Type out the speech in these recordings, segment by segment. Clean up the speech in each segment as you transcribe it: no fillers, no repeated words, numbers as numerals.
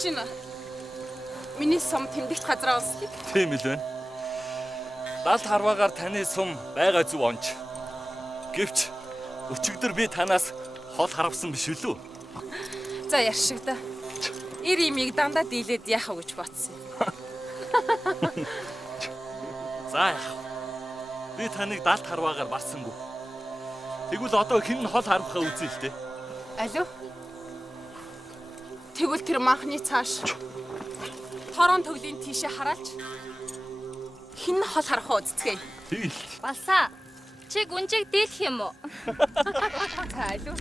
чинь миний сум тэмдэгт газар олсныг. Тийм л байна. 70 харваагаар таны сум байгаа зүв онч. Гэвч өчигдөр би танаас хол харвсан биш үлээ. За яршигда. Ир имийг дандаа дийлээд яахав гэж бодсон. За яах. Би таныг 70 харваагаар барсангүй. Тэгвэл одоо хэн хол харвахаа үзье л дээ. Алуу. Тэгвэл тэр манхны цааш хорон төглийн тийшээ хараалж хэн хол харах үздэгэ. Тэгэл. Балсаа. Чи гүнжиг дийлэх юм уу? За алуу.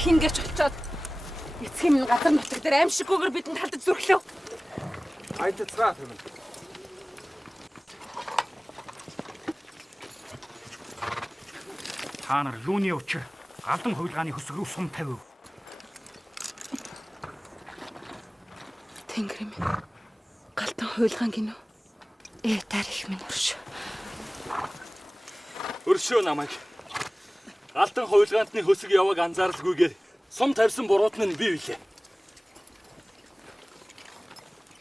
Хингэж очоод эцгийн минь газар нутаг дээр аимшиггүйгээр бидэнд талдаж зүрхлөө. Айдацгаа юм. Та нар юуны учир галдан хувилгааны хөсөг рүү сум тавив? Тэнгэр минь галдан хувилгаан гинөө. Тарих минь өршөө. Өршөө намайг. Галдан хувилгаантны хөсөг яваг анзааралгүйгээр сум тавьсан бурууд нь би билээ.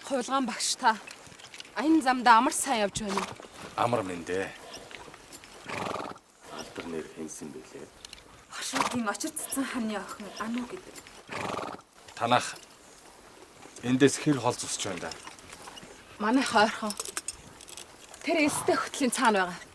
Хувилгаан багш та. Аян замда амар сайн явж байна. Амар мэндэ. Алдар нэр хэнсэн бэлээ. Хашуудын очир цэцэн ханы охин Ану гэдэг. Танах эндээс хэр хол зусч байна да. Манай хойрхон. Тэр эстэй хөтлийн цаана байгаа.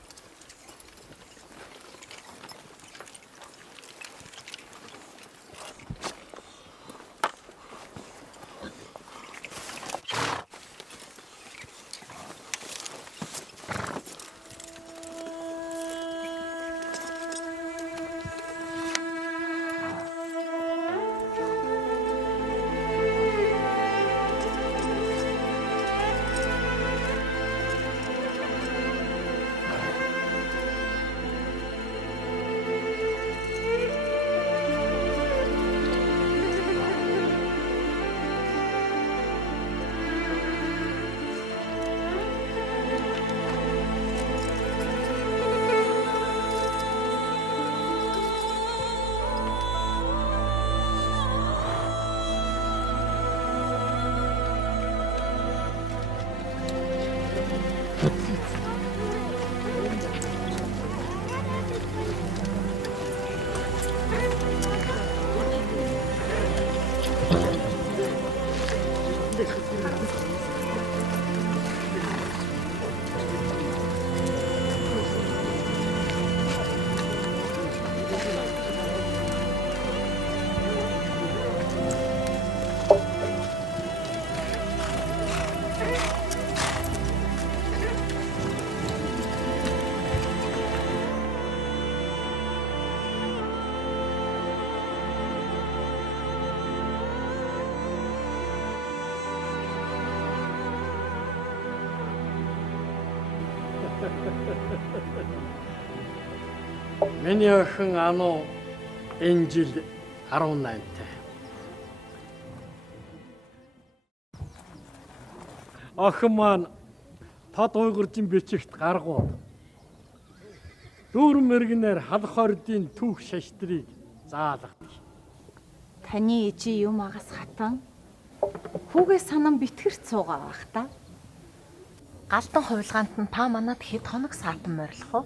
Миний охин Ану энэ жил 18-тай. Охин маань тод уйгуржин бичигт гаргууд. Дүүрэн мэрэгнэр халах ордын түүх шаштрыг заалгадаг. Таны ээжи юм агас хатан хүүгээ санам битгэрч суугаа байх та. Галдан хувилгаанд нь та манад хэд хоног саатан морилох уу?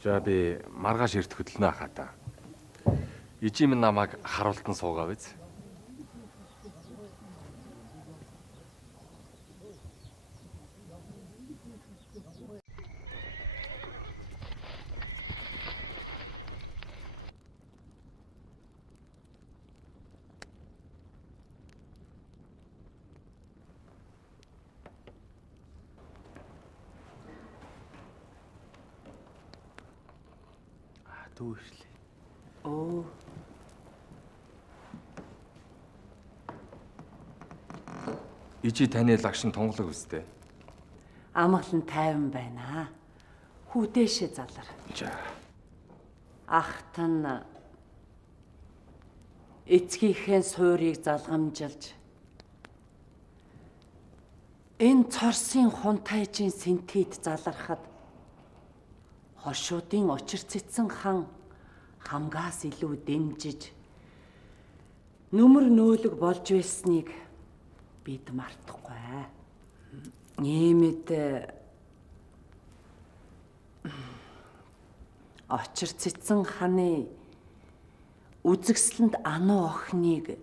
За би маргааш эрт хөдлөнө хата. Ижи минь намайг харуултан суугаа биз. Дүүшлээ. Оо. Ижи таны лагшин тунгалаг үстэй. Амгалан тайван байна. Хүүдээшээ залар. За. Ахт нь эцгийнхээ суурийг залгамжилж энэ цорсын хунтайжийн сэнтийд залархад хошуудын очир цэцэн хан хамгаас илүү дэмжиж нүмер нөөлөг болж байсныг бид мартахгүй. Нэмэд очир цэцэн ханы үзэгсэлэнд Ану охиныг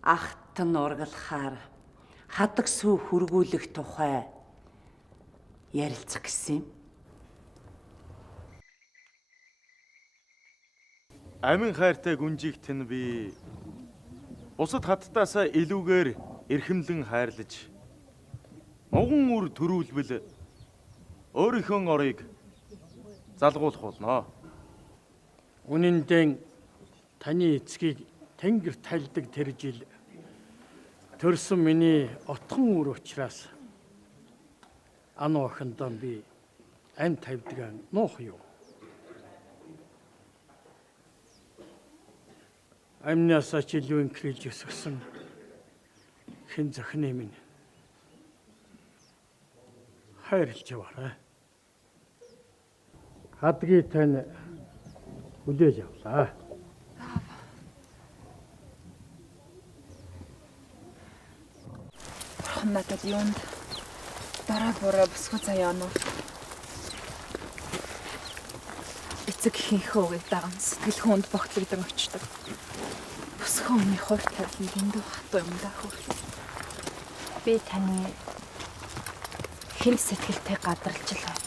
ахт нь ургалахаар хадаг сүү хүргүүлэх тухай ярилцах гэсэн юм. Амин хайртай гүнжигт нь би бусад хаттаасаа илүүгээр эрхэмлэн хайрлаж могон үр төрүүлбэл өөрийнхөө орыг залгуулах болно. Үнэн дээр таны эцгийг тэнгэр тайлдаг тэр жил төрсөн миний отхон үр учраас Ану охиндоо би ань тавьдаг нуух юу. Амнасаа ч илүү инкрилж өсгсөн хэн зохины минь хайрлж яваарай. Хадгийг тань хүлээж авлаа. Бурхан надад юунд дараа буруу босгоо заяа нөө. Эцэг хинхөө үгийг даган сэтгэл хүнд богтлогдсон очдог. Босгооны хувь тавилан дэндүү хатуу юм даа хөө. Би таны хэн сэтгэлтэй гадарлаж л байна.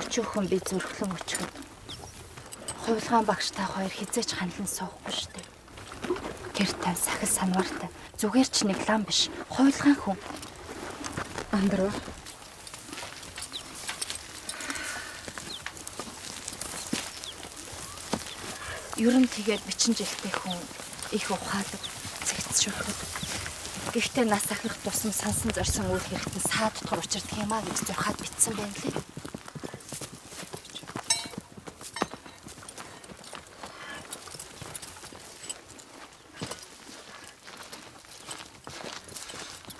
Өчөөхөн би зүрхлэн өчгөд. Хувилгаан багштай хоёр хизээч хандлан суухгүй штэ. Тэр тань сахил санвартай. Зүгээр ч нэг лам биш. Хувилгаан хүн. Андруу. Ер нь тэгээд бичин жилтэй хүн их ухаалаг цэгц шүрхэд. Гэхдээ нас ахих тусам сансан зорсон үйл хэрэгтэн саадтгар учирдаг юм а гэж зурхаад битсэн байна лээ.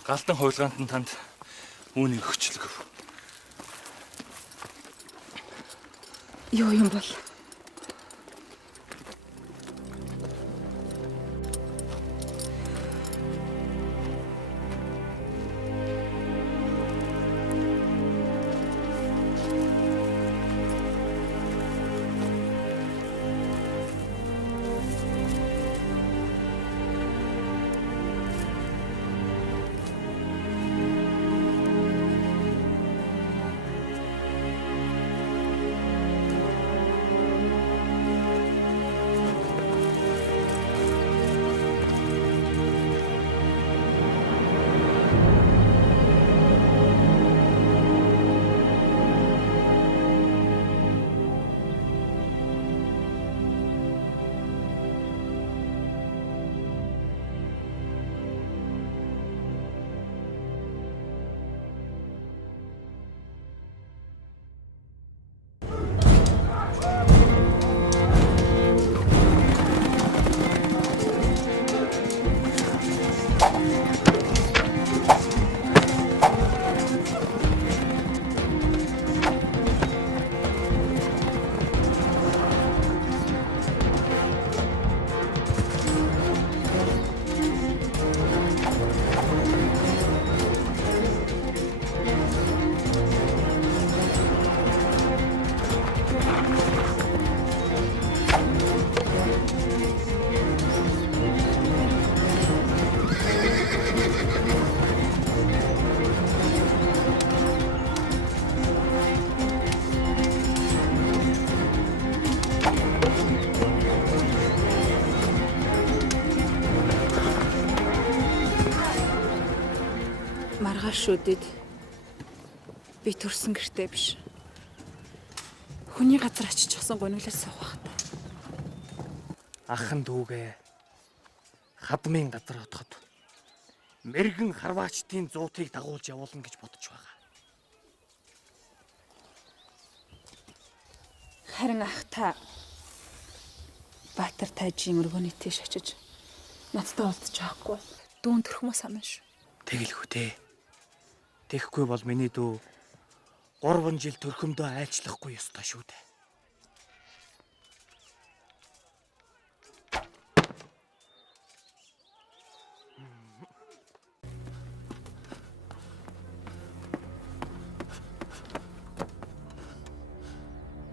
Галдан хуйлгаанд нь танд үүнийг өгчлөг. Юу юм бол? Маргаашуудад би төрсөн гэртээ биш. Хүний газар очиж гсон гонглол суух байхта. Ахын дүүгээ хадмын газар отоход мэрэгэн харваачдын зуутыг дагуулж явуулна гэж бодож байгаа. Харин ах та Баатар тайжийн өргөний тийш очиж надтай уулзч байхгүй. Дүүн төрхмөө санаа шүү. Тэгэлгүй дээ. Тэгэхгүй бол миний дүү 3 жил төрхөмдөө айлчлахгүй ёстой шүү дээ.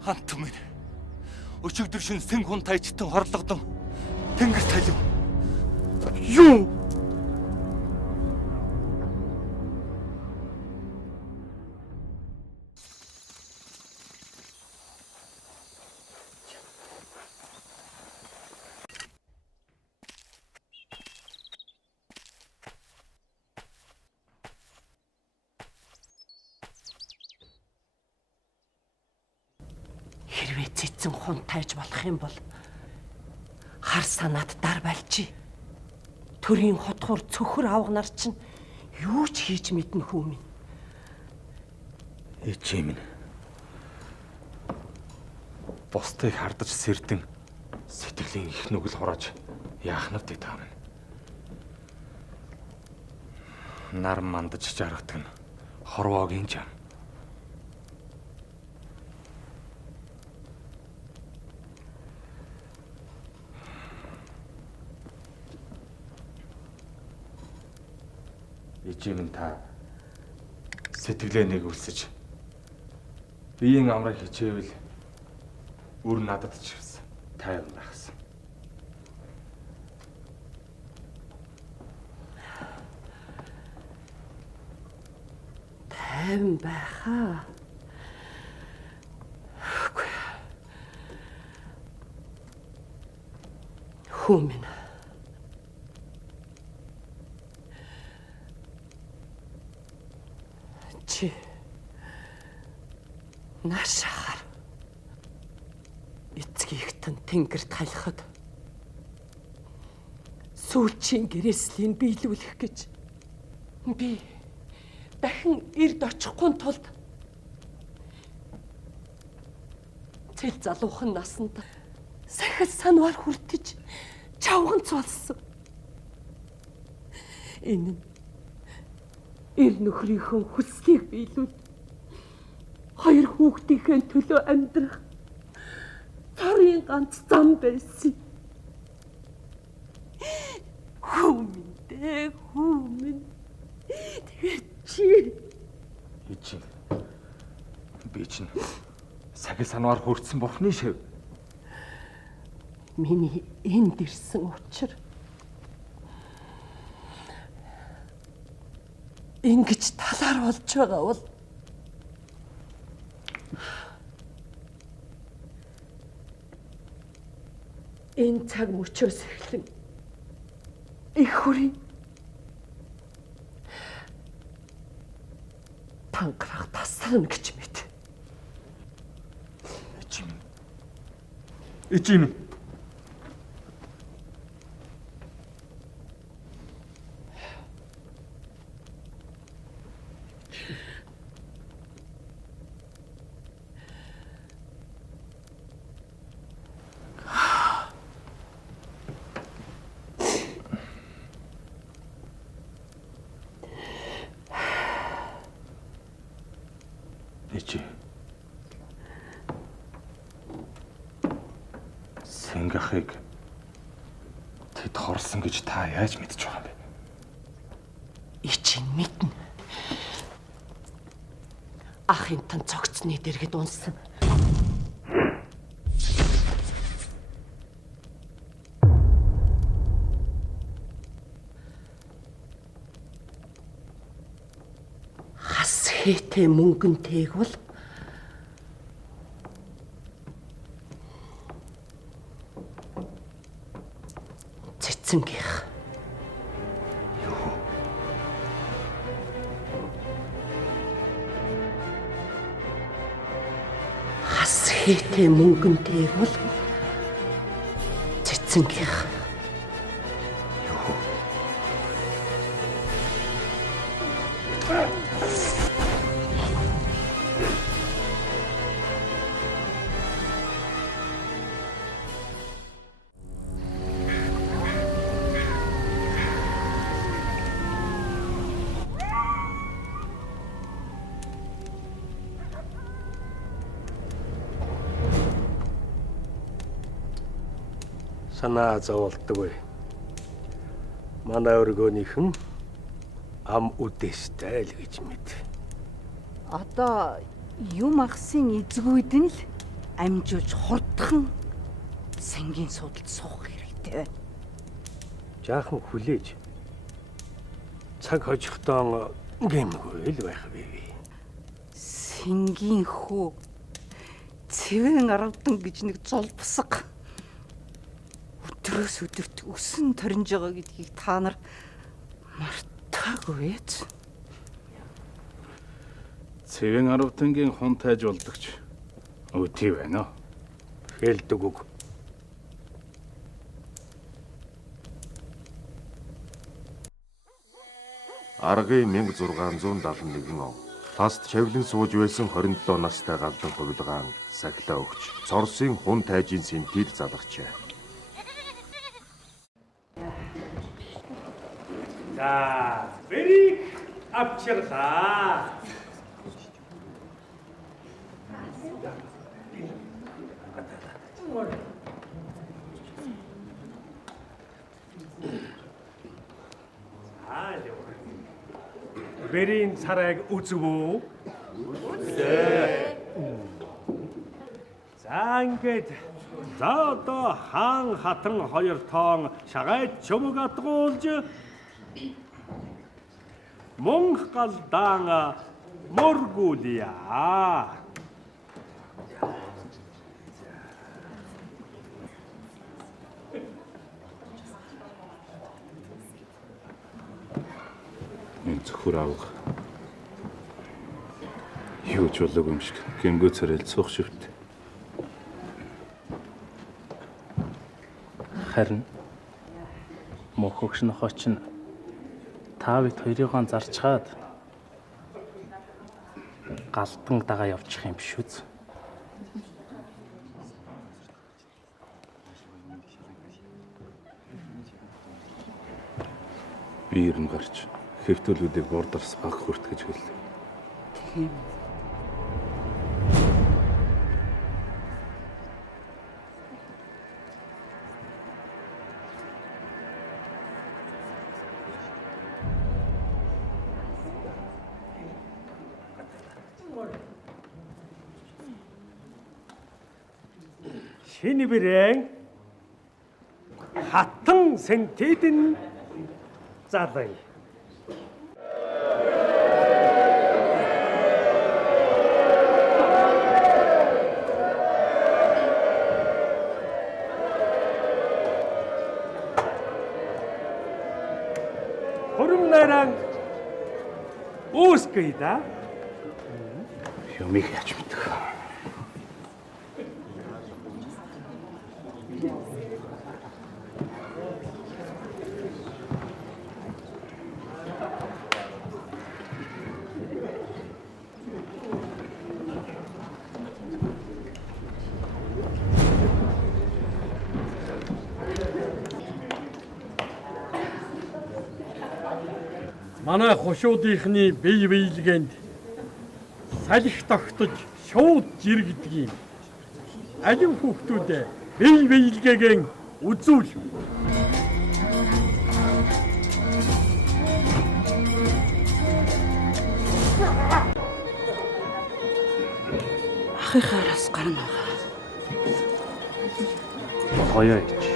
Хант минь. Өчигдөр шин сэн хүн тайчтан хорлогдсон. Тэнгэр талив. Юу? Хэрвээ цэцэн хун тайж болох юм бол хар санаад дар байлчи. Төрийн хотхоор цөхөр авгнаар чинь юу ч хийж мэднэ хүү минь. Ээжээ минь. Бусдыг хардаж сэрдэн сэтгэлийн их нүгэл хурааж яах нь вэ та минь? Нар мандаж жаргадаг нь хорвоогийн жам. Ээжээ минь та сэтгэлээ нэгүүлсэж биеийн амрыг хичээвэл үр надад ч ирсэн тайван байхсан. Тайван байхаа. Хүү минь. Чи наашахаар эцгийгтэн тэнгэрт халихад сүүлчийн гэрээслийн биелүүлэх гэж би дахин эрд очихгүй тулд цэл залуухан насанд сахил санвар хүртэж чавганц болсон. Энэ нь эр нөхрийнхөө хүслийг биелүүл хоёр хүүхдийнхээ төлөө амьдрах цорын ганц зам байсан. Хүү минь. Тэгээд чи Ээжээ. Би чинь сахил санвар хүртсэн бурхны шив. миний энд ирсэн учир ингэж талаар болж байгаа бол энэ цаг мөчөөс эхлэн их хүрийн тангарах тасарна гэж мэд. Ээжээ минь. Сэнгахыг тэд хорсон гэж та яаж мэдэж байгаа юм бэ? Ичин мэднэ. Ахын тань цогцны дэргэд унсан. Хас хээтэй мөнгөнтэйг бол цэцэнгийнх. Хээтэй мөнгөнтэй бол цэцэнгийнх. Санаа зовлтгүй. Манай өргөөнийхэн ам үдээстэй л гэж мэд. Одоо юм ахсын эзгүүд нь л амжуулж хурдхан сэнгийн судалд суух хэрэгтэй байна. Жаахан хүлээж. Цаг хожихдоо гэмгүй л байх вэ. Сэнгийн хөө цэвэн аравдан гэж нэг золбосго өдрөөс өдөрт өсөн торинж байгаа гэдгийг та нар мартаагүй ээ. Цэвэн 10 хүн тайж болдогч өтий байна уу? Хэлдэг үг. Аргын 1671 он таст чавлин сууж байсан 27 настай галдан хувилгаан сахилаа өгч Цорсын хүн тайжийн сэнтийг залгачээ. За, бэрийг авчирлаа. Бэрийн царайг үзв үү? Үзлээ. За ингээд за одоо хаан хатан хоёр тоон шагайд чөмөг атгуулж мөнх галдаан моргулия. Энэ зөвхөр авах. Юу ч болог юм шиг гингөө царэл цух шивт. Харин мохогш нохоч нь та бид хоёрыг зарчгаад галдан дагаа явчих юм биш үз. Би ирнэ гарч хэвтүүлүүдийг бордорс баг хүрт гэж хэллээ. Тийм. Шинэ бэрэн хатан сэнтэдэн залай. Хорумнаран уускайда Юмыг яаж мэдэх. манай хошуудынхны бие биелгээнд салхи тогтож шууд жиргдэг юм. Алив хүүхдүүд бие биелгээгээ үзүүл. Ахыхаараас гарна байгаа. Болгоё ич.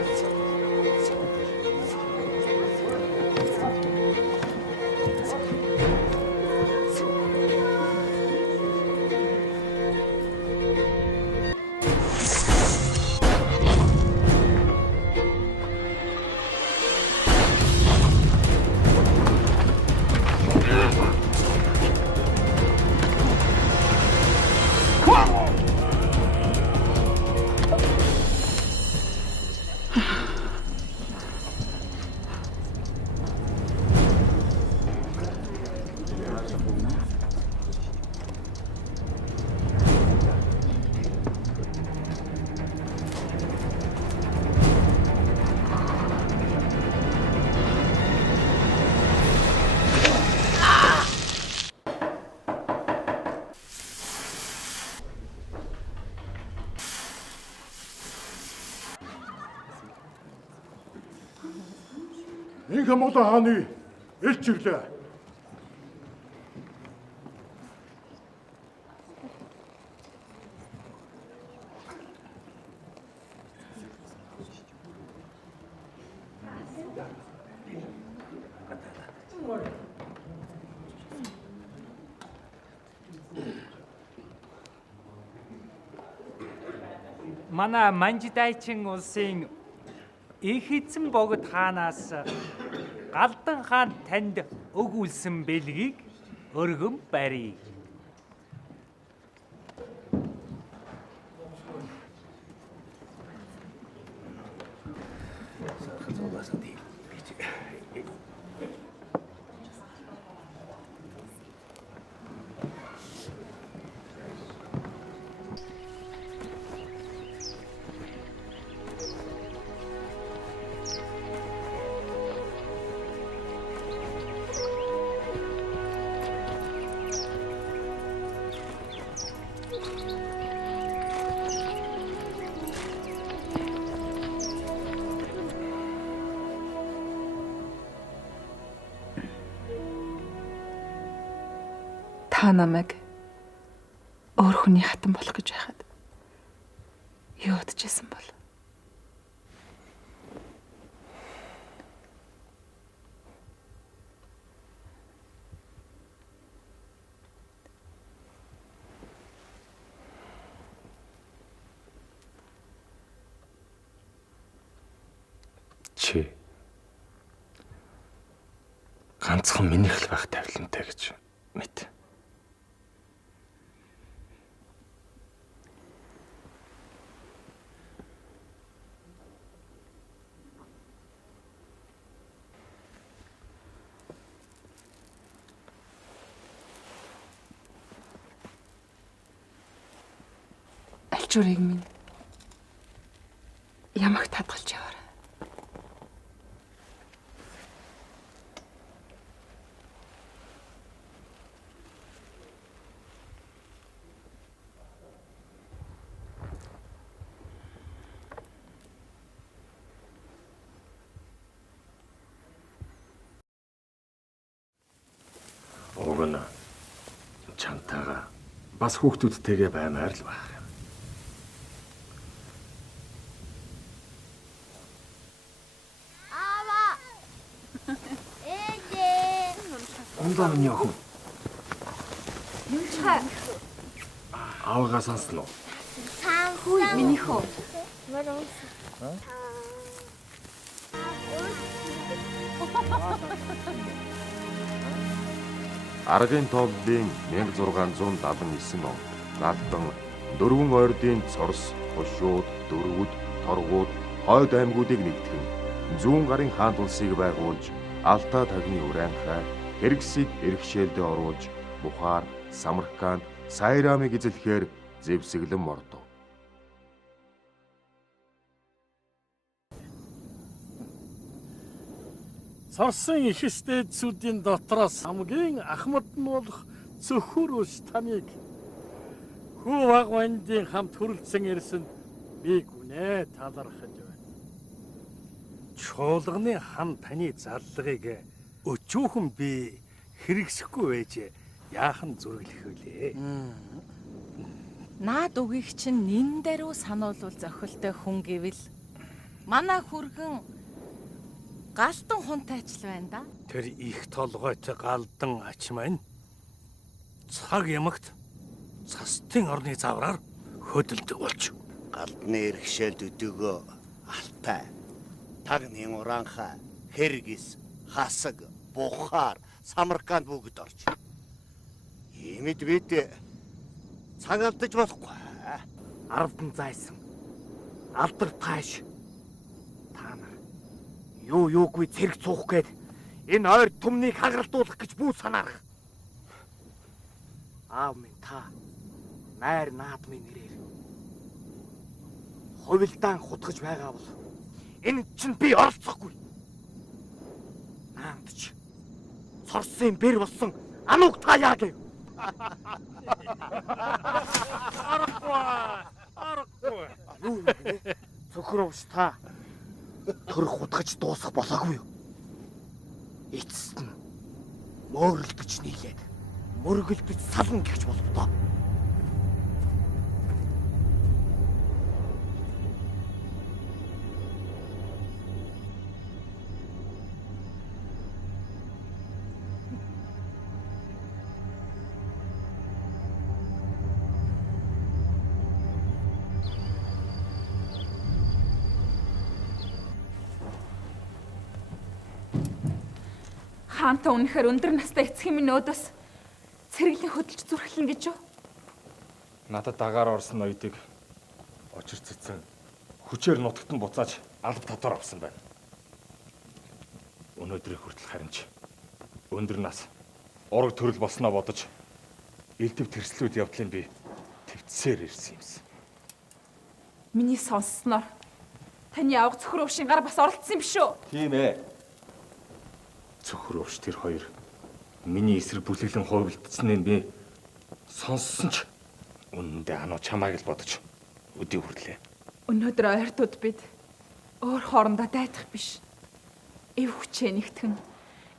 Хамуулан хааны элч ирлээ. Манай Манжидайчин улсын их эзэн богд хаанаас Галдан хаан танд өгүүлсэн бэлгийг өргөн барья. Та намайг өөр хүний хатан болох гэж байхад юу бодчихсон бол? Чи ганцхан минийх л байх тавилантай гэж мэд. Альчуурыг минь ямагт хадгалж яваарай. Уг нь чамтайгаа бас хүүхдүүдтэйгээ баймаар л байх. Ондоо миний охин. Юмчаа. Аавгаа сонсно уу? Хүй миний хөө. Аргын тооллын 1679 он Галдан дөрвөн ойрдын Цорс, Хошууд, Дөрвөд, Торгууд, Хойд аймагуудыг нэгтгэн зүүн гарын хаант улсыг байгуулж Алтай тагны Ураанхай хэрэгсийг эрхшээлдээ оруулж Бухар, Самарканд, Сайрамыг эзлэхээр зэвсэглэн мордов. Цорсын ихэстэйцүүдийн дотроос хамгийн ахмад нь болох Цөхөр ус таныг хүү баг вандын хамт хүрэлцэн ирсэн би гүнээ талархаж байна. Чуулганы хан таны заллагыг өчүүхэн би хэрэгсэхгүй байж яахан зүргэлэх вүлээ. Наад үгийг чинь нин дээр сануулвал зохилтой хүн гэвэл манай хүргэн Галдан хунтайчл байна да. Тэр их толгойтой Галдан ач маань цаг ямагт цастын орны завраар хөдөлдөг болж. Галдны эрхшээлд өдөөгөө Алтай, Тагны Ураанхай, Хэрэгис, Хасаг, Бухар, Самарканд бүгд орж. Иймд бид цаг алдаж болохгүй. Арвдан зайсан. Алдар тааш. Та нар юугүй зэрэг цуух гээд энэ ойр түмнийг хагаралтуулах гэж бүү санаарах. Аав минь та найр наадмын нэрээр хувилдаан хутгаж байгаа бол энэ чинь би оролцохгүй. Наандч Цорсын бэр болсон ануг та яа гэв. Арахгүй. Юу вэ? Цөхөр ус та төрөх хутгаж дуусах болоогүй юу? эцэс нь мөөрөлдөж нийлээд мөргөлдөж сална гэж болов доо. Хаанта үнэхээр өндөр настай эцгийн минь өөдөөс цэрэглийн хөдөлж зүрхлэн гэж юу? Надад дагаар орсон ноёдыг очир цэцэн хүчээр нутагт нь буцааж алба татвар авсан байна. Өнөөдрийн хүртэл харин ч өндөр нас ураг төрөл болсноо бодож элдв тэрслүүд явдлын би твцсээр ирсэн юмсан. Миний сонссноор таны авга цөхрөө өвшин гар бас оролцсон юм биш үү? Тийм ээ. Цөхрөө өвш тэр хоёр миний эсрэг бүлэглэн хувилдсныг би сонссон ч үнэндээ ануу чамайг л бодож өдий хүрлээ. Өнөөдөр ойртууд бид өөр хоорондоо дайдах биш. Эв хүчээ нэгтгэн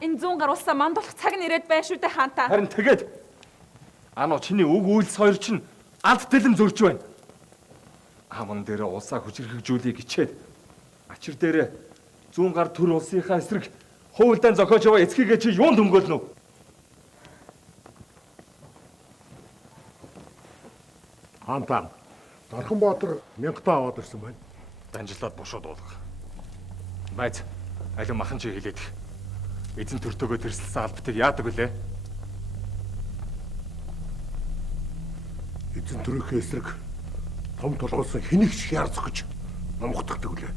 энэ 100 гаруусаа мандуулах цаг нэрээд байна шүү дээ хаанта. Харин тэгээд ануу чиний үг үйлс хоёр чинь алд дэлэм зөрж байна. Аман дээр улсаа хүчрхэгжүүлэе гिचээд ачир дээр 100 гар төр улсынхаа эсрэг хуйлдаан зохиож яваа эцгийгээ чи юунд өнгөөлнө? Хаантаа Дарханбаатар мянгатаа аваад ирсэн байна. Данжилаад бушууд уулга. Байц алин махан чи хэлээд. Эзэн төртөөгөө тэрсэлсэн албатыг яадаг вүлээ? Эзэн төрийнхээ эсрэг том толгойсон хэнийг ч яарцах гэж номготдог үлээ.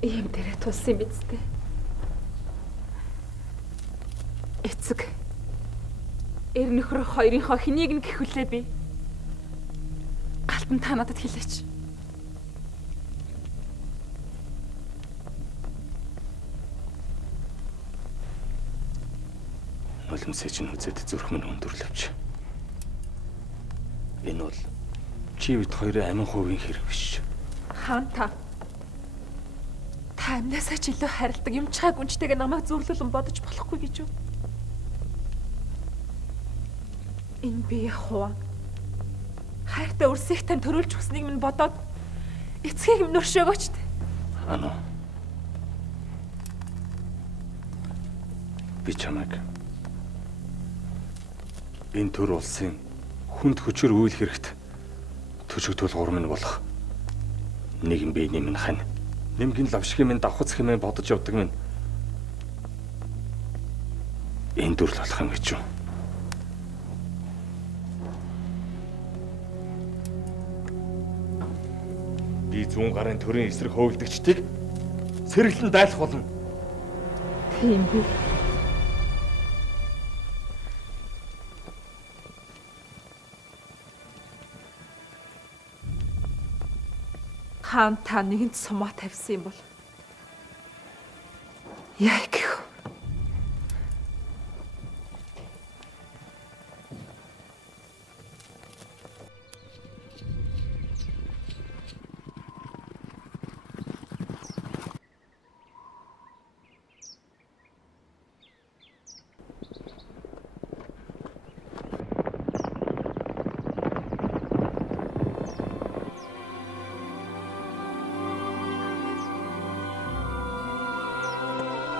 Ийм дээрээ тулсан биз дээ. Эцэг эр нөхөр хоёрынхоо хэнийг нь гэхүлээ би. Алтан та надад хэлээч. Нулимсээ чинь үзээд зүрх минь өндөрлөвч. Энэ бол чи бид хоёрын амин хувийн хэрэг биш. Хаанта амнасаа ч илүү харилдаг юм чаг үнчтэйгээ намайг зүрлүүлэн бодож болохгүй гэж юу? Энэ би хуваа хайртай өрсөйг тань төрүүлж өгснийг минь бодоод эцгийг минь өршөөгөөч дээ. Анаа. Би чамайг энэ төр улсын хүнд хүчээр үйл хэрэгт төжигдөл гурмын болох нэгэн биений минь хань нэмгийн лавшигын минь давхац хэмээн бодож явдаг минь энэ дүрл болох юм гэж юу? Би 100 гарын төрийн эсрэг хөвөлдөгчдийг сэргэлэн дайлах болно. Тийм би. Хаан та нэгэнд сумаа тавьсан юм бол яа гэх вэ?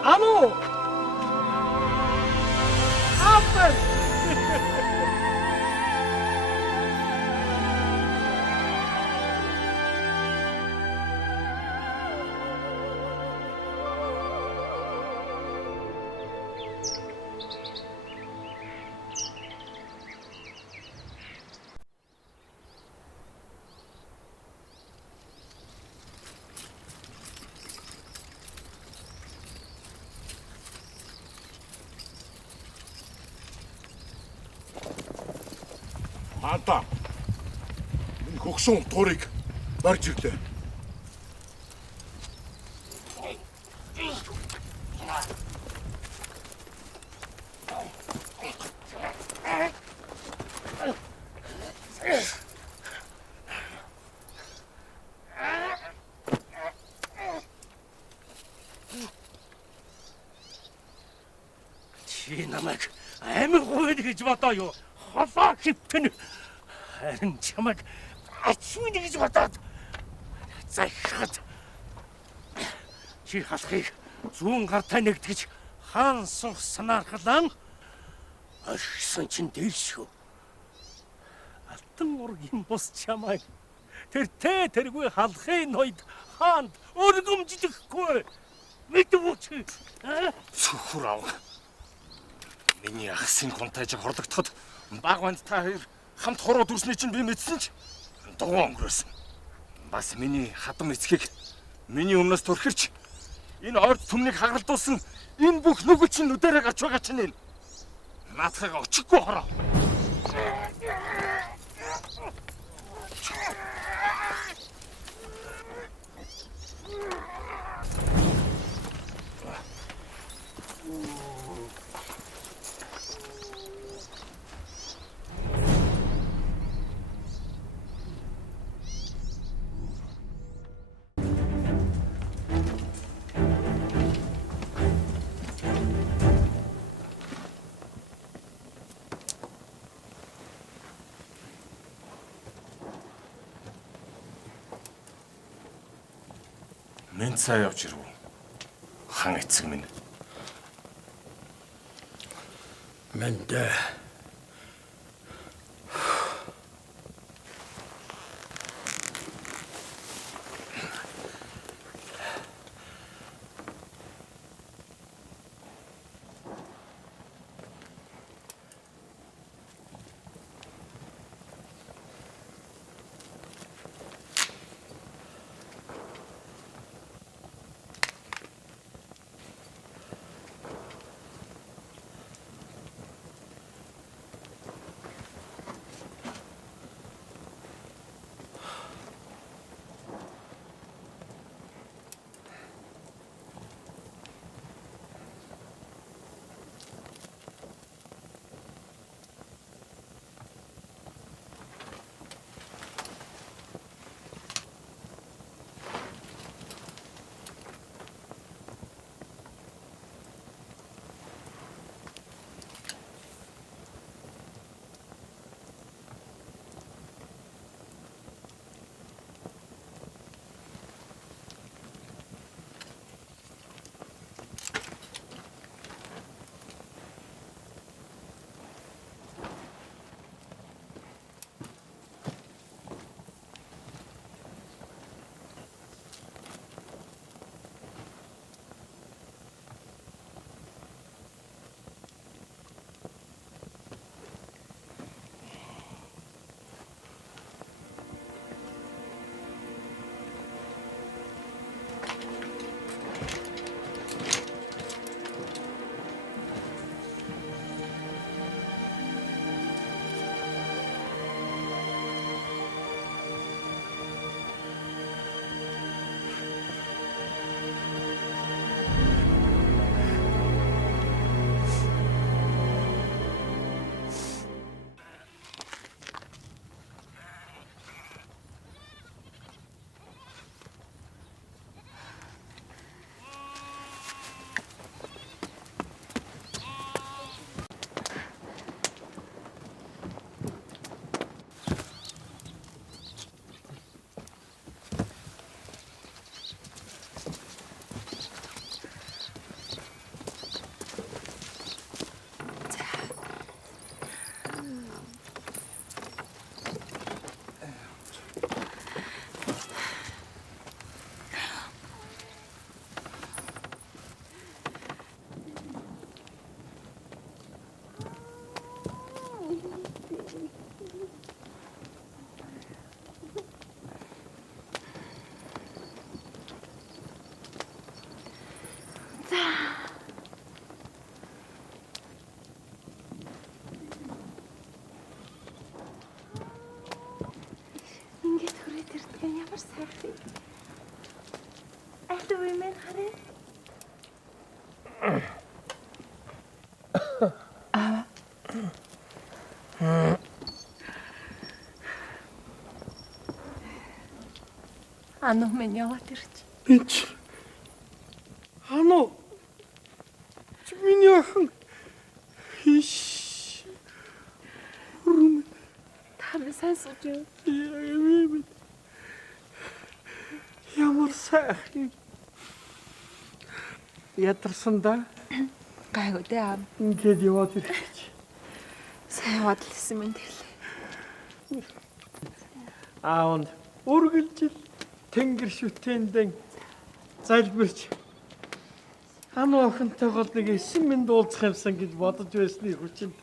Ану! Апер! Хаантаа энэ хөгшин утгуурыг барьж ирлээ. чамайг амин хувийн гэж бодоо юу? Холоо хиппэн. Харин чамайг ачмын гэж бодоод захихад чи халахыг зүүн гартаа нэгтгэж хаан суух санаархлаа. Орхисон чинь дэршгүй. Алтан ургийн бус чамайг тэргүй халахын нойд хаанд өргөмжлөхгүй. Мэдвүч. Цөхөр авах. Миний ахсын хунтайж хорлогдоход баг банд та хоёр хамт хороо дүрсний чинь би мэдсэн ч дугуй өнгөрөөсөн. Бас миний хадам эцгийг миний өмнөөс төрхөрч энэ ойд түмнийг хагалдуулсан энэ бүх нүгэл чинь нүдэрээ гарч байгаа чинь энэ. Наадхыг очихгүй хороо. Мен цаа явж ирв. Хан эцэг минь. Мэндэ. Ану минь яваад ирч. Эч. Ану. Чи миний охин сайн сууж юм. Ямар сайхан. Ядарсан да. Гайгүй дээ аав. Ингээд яваад ирэх. Сайн яваад л хэлсэн мэт хэлээ. Аавд үргэлжил тэнгэр шүтээндэн залбирч хан охинтойгоо нэг 9 минут уулзах юмсан гэж бодож байсны хүчинд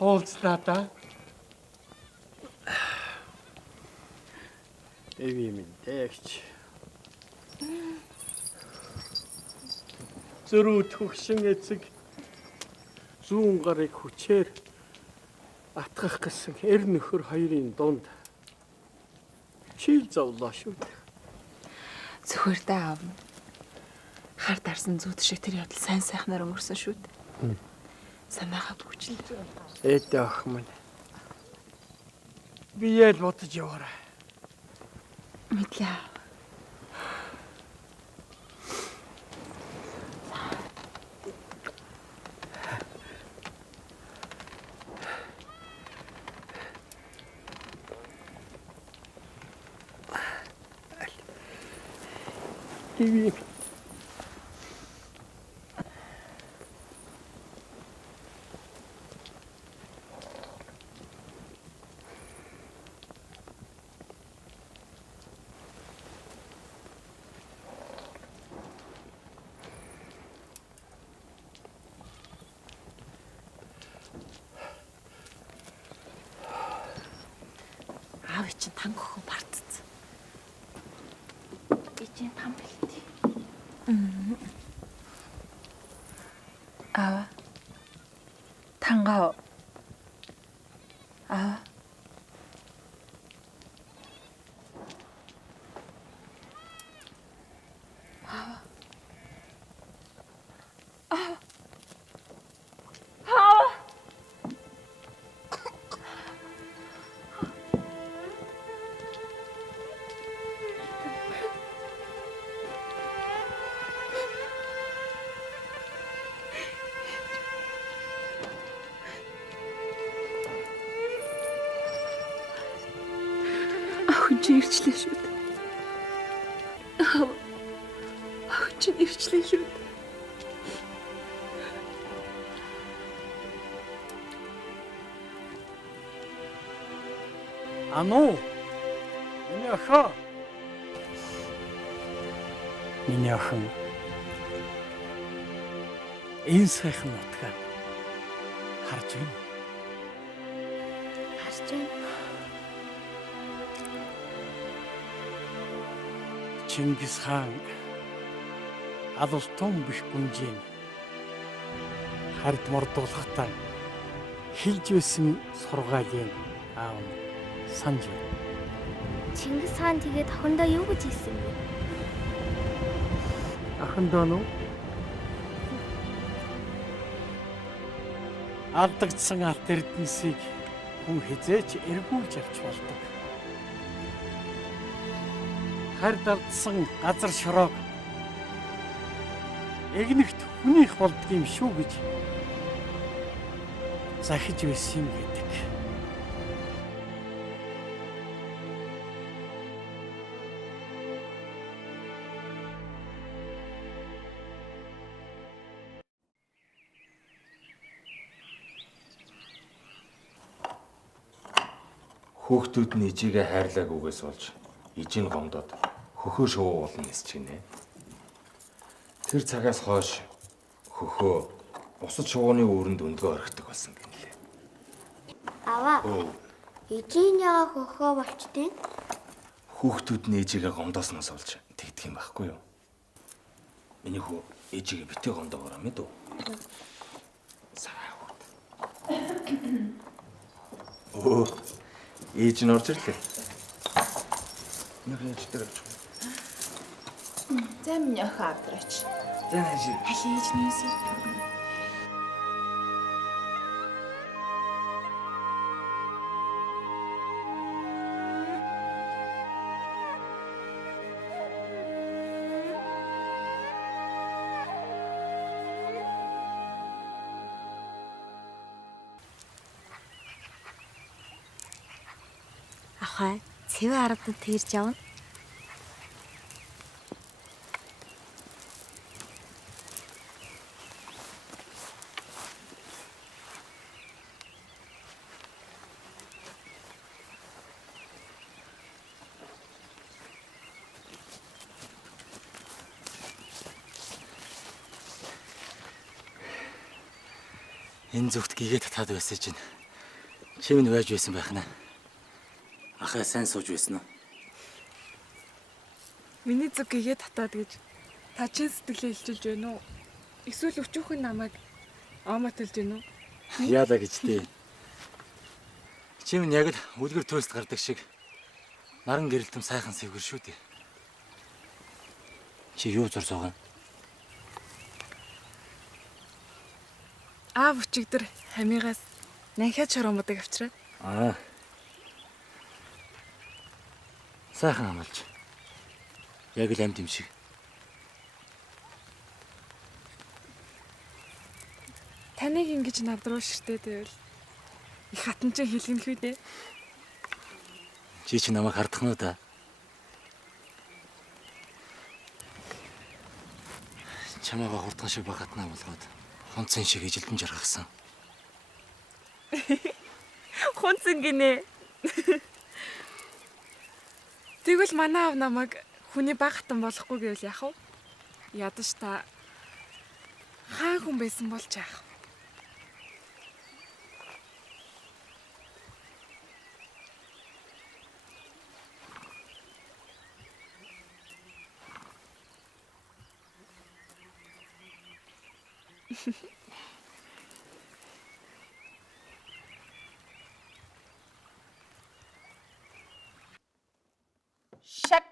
уулзлаа да. Эви минь тэгч. Зөрүү төгсөн эцэг зүүн гарыг хүчээр атгах гэсэн эр нөхөр хоёрын дунд чил зовлоо шүү дээ. Зөвхөр дэ аав. Хар дарсан зүуд шиг тэр явдал сайн сайхнаар өнгөрсөн шүү дээ. Санаагаа бүжил. Эд ах минь. Би ял бодож яваарай. Мэдлээ. Эви. Аав чинь танг өхөн бартцсан. Би чинь там бэлтий. Аава. Тангаа. Аава. Охин ирчлээ шүү дээ. Охин ирчлээ шүү дээ. Ану. Миний охин. Миний охин. Энэ сайхан нутгаа харж байна. Харж байна. Чингис хаан адалтун биш гүнжин хард мордуулахтаа хэлж байсан сургаалын аав санаж байна. Чингис хаан тэгээд охиндоо юу гэж хэлсэн бэ? Охиндоо нь алдагдсан алт эрдэнсийг хүн хизээч эргүүлж авч болдог. Хард алдсан газар шороог эгнэгт хүнийх болдгийм шүү гэж захиж байсан юм гэдэг. Хүүхдүүд нь ижигээ хайрлаагүйгээс болж ижийг гомдоод хөхөө шуу уулна гэж гинэ. Тэр цагаас хойш хөхөө бусад шууганы үүрэнд өндгөө орхидог болсон гинлээ. Аваа. Ижийн яга хөхөө болчтой. Хүүхдүүд нь ижигээ гомдоосноос болж тэгдэг юм байхгүй юу? Миний хүү ижигээ битээ гомдоогоороо мэд үү? Оо. Ээж нь орж ирлээ. Нэг ээж дээр авч. За миний охин авдраач. За нэж. Аль ээж нээсэ. тухай цэвэн аргад тэрж явна. Энэ зүгт гигээ татаад байсан чинь чимэн байж байсан байх нэ. Ахаа сайн сууж байсан уу? Миний зүг гигээ татаад гэж та чин сэтгэлээ илчилж байна уу? Эсвэл өчүүхэн намайг ааматалж байна уу? Яалаа гэж тий. Чимэн яг л үлгэр төөлт гардаг шиг наран гэрэлтэм сайхан сэвгэр шүү дээ. Чи юу зур суугаа? Аав өчигдөр хамигаас нанхиад шороомодог авчираад. Сайхан амлаж. Яг л амт юм шиг. Таныг ингэж надруу ширтээ байвал их хатан чинь хэлгэнэх үү дээ. Чи чи намайг хардах нь уу та? Чамайгаа хурдхан шиг багатнаа болгоод хонцын шиг ижилдэн жаргасан. Хонцон гинэ. Тэгвэл манай аав намайг хүний баг хатан болохгүй гэвэл яах вэ? Ядаж та хаан хүн байсан болж яах вэ? Шак.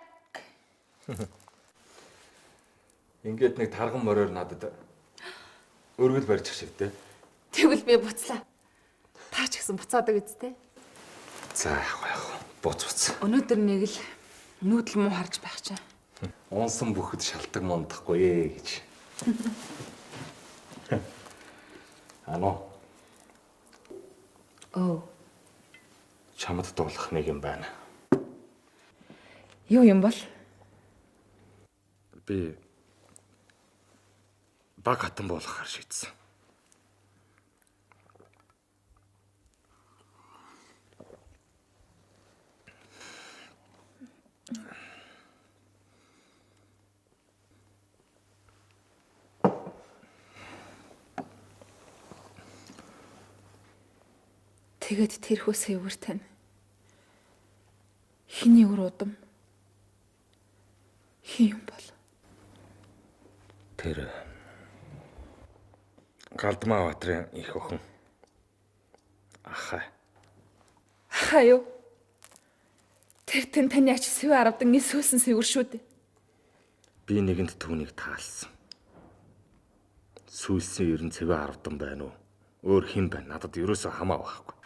Ингээд нэг тарган мороор надад өргөл барьчих шивтэй. Тэгвэл би буцлаа. Та ч гэсэн буцаадаг үсттэй. За яг буц. Өнөөдөр нэг л нүүдэл муу харж байх чаа. Унсан бүхэд шалтак мондохгүй ээ гэж. Ано. Чамд дуулах нэг юм байна. Юу юм бол? Би баг хатан болохаар шийдсэн. Тэгэд тэрхүү сэвэр тань. Хиний үр удам. Хин юм бол. Тэр Галдмаа Баатрын их охин. Ахаа. Ахаа юу? Тэр таны ач сэвэ аравдан эсвэлсэн сэвэр шүү дээ. Би нэгэнд түүнийг таалсан. Сүүлсэн ерэн цэвэ аравдан байна уу? Өөр хэн байна? Надад ерөөсөө хамаа байхгүй.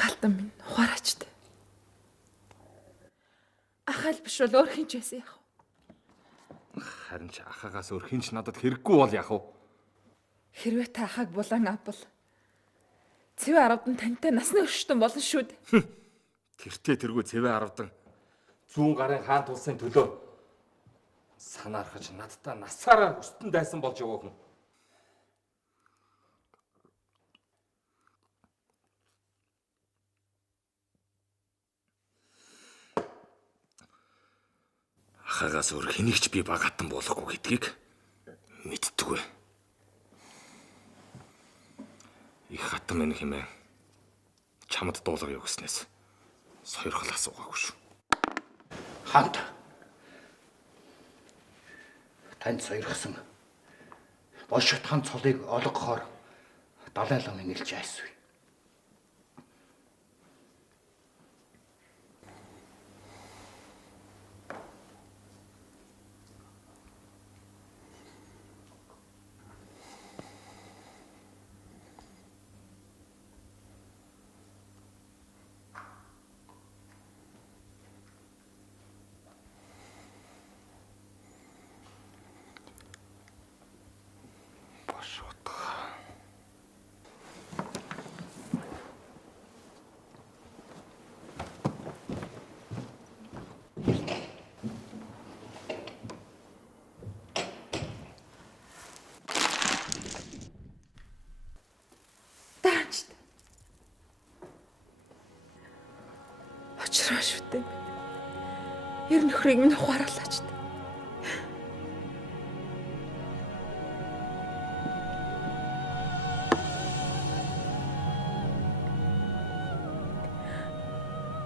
Галтан минь ухаараач дээ. Ахаал биш бол өөр хин ч байсан яах вэ? Харин ч ахаагаас өөр хин ч надад хэрэггүй бол яах вэ? Хэрвээ та ахааг булан авбал цэвэ аравдан тантай насны өштөн болно шүү дээ. Тэртээ тэргүй цэвэ аравдан зүүн гарын хаан тулсын төлөө санаархаж надтай насаараа өстөн дайсан болж яваа хүн. Ахаагаас өөр хэнийгч би баг хатан болохгүй гэдгийг мэддэггүй. Их хатан мэн хэмээн чамд дуулаа юу гэснээс сойрхол асуугаагүй шүү. Хант. Танд сойрхсон бошигтхан цолыг олгохоор далайлан ингэлж айсв. Учраа шүү дээ. Ер нөхрийг минь ухаарлаач дээ.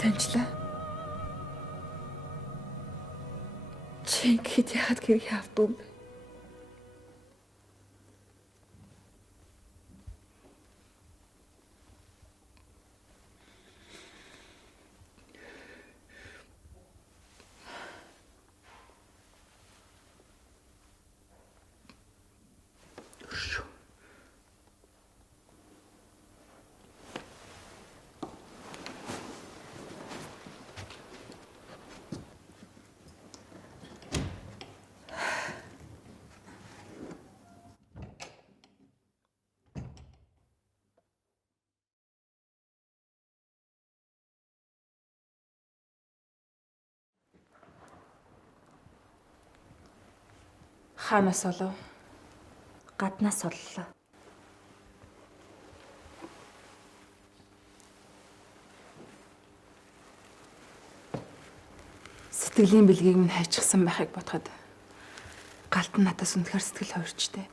Таньчлаа. Чи гэхэд яхад гэрээ авдгүй юм бэ? Хаанаас олов? Гаднаас оллоо. Сэтгэлийн бэлгийг минь хайчихсан байхыг бодоход Галдан надаас үнэхээр сэтгэл хувирчтэй.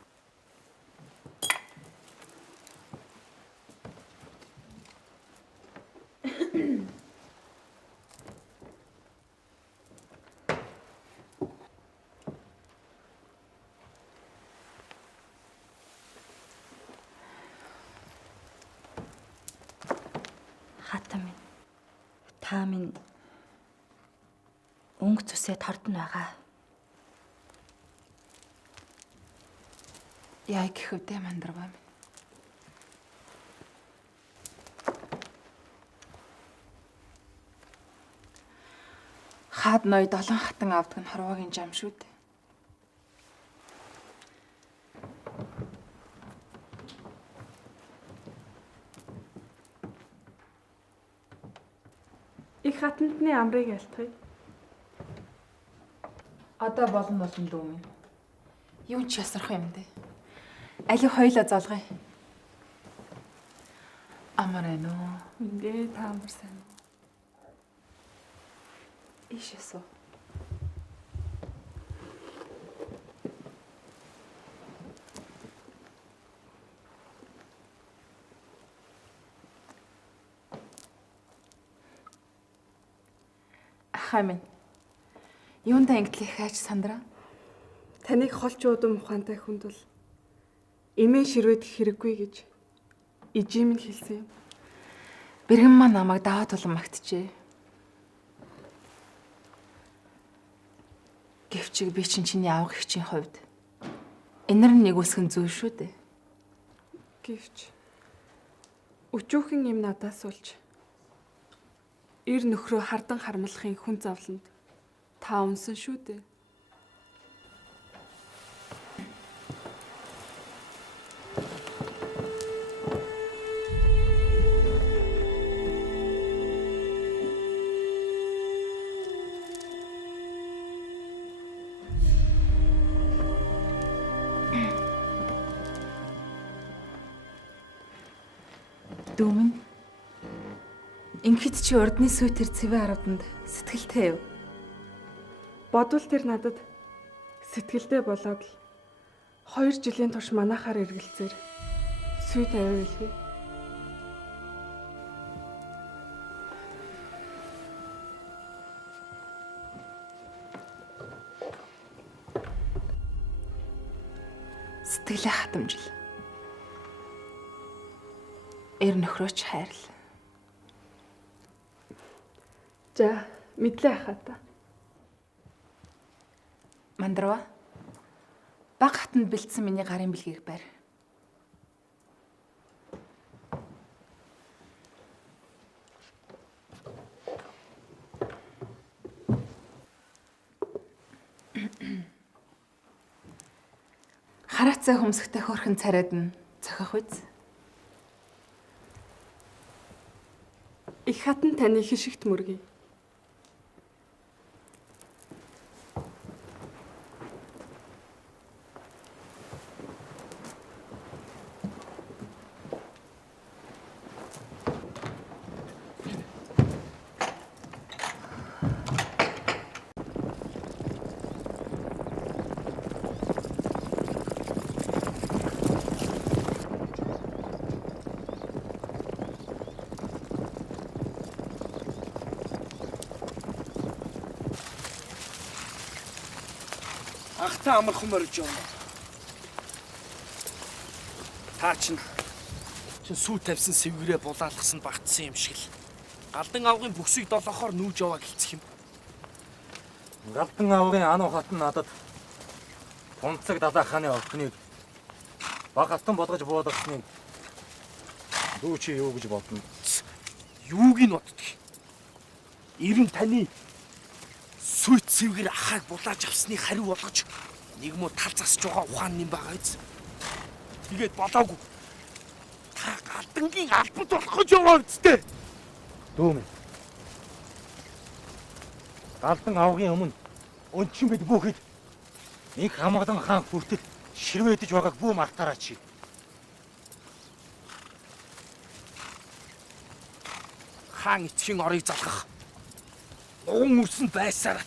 Хатан минь. Та минь өнгө зүсээ тордон байгаа. Яа гэх үдэ мандаргаа минь. Хаад ной 7 хатан авдаг нь хорвоогийн жам шүү дээ. Их хатантны амрыг алтгая. Одоо болно дүү минь. Юу ч ясрах юм дээ. Алийг хоёлоо залгая. Амар ээ нөө. Ингээ та амар сайн уу? Ишэсо. Ахамин. Юунда ингэтлээ хайч сандраа? Таныг холч уудам ухаантай хүнд бол эмээ ширвэдэх хэрэггүй гэж ижим нь хэлсэн юм. Бэргэн маа намайг даваа тулан магтжээ. Гэвч би чиний авах ихчийн хувьд энэр нэг үсгэн зүйл шүү дээ. Гэвч өчүүхэн юм надаас улж ир нөхрөө хардан хармлахын хүн зовлонд та унсан шүү дээ. Дүүмэн. Ингээд чи урдны сүйтэр цэвэн арууданд сэтгэлтэй юу? Бодвол тэр надад сэтгэлдээ болоод л 2 жилийн турш манайхаар эргэлзээр сүй тавиа гэлээ. Сэтгэлээ хатамжил. Эр нөхрөөч хайрл. За, мэдлээ хата. Мандрава. Баг хатанд бэлдсэн миний гарын бэлгийг барь. Хараацай хөмсгтэй хөөрхөн царайд нь цохих үз. Их хатан таны хишигт мөргий. Ахтаа амархан морж явна. Таа чинь сүү тавьсан сэвгэрээ булаалгасан багтсан юм шиг л. Галдан авгын бүсийг долоохоор нүүж яваа гэлцэх юм. Галдан авгын ануу хатан надад тунцаг далай хааны орхныг баг алтан болгож буудагсныг дүү чи юу гэж бодно? Юуг нь боддог? Ирэн таны сүйт сэвгэр ахааг булааж авсны хариу болгож нэг муу тал засж байгаа ухаан юм байгаа биз. Тэгээд болоогүй. Та галдангийн албад болох гэж яваа үсттэй. Дүү минь. Галдан авгын өмнө өнчин бид бүхэд нэг хамгадан хаан хүртэл ширвэдэж байгааг бүү мартаараач. Хаан эцгийн орыг залгах уган үрсэн байсараа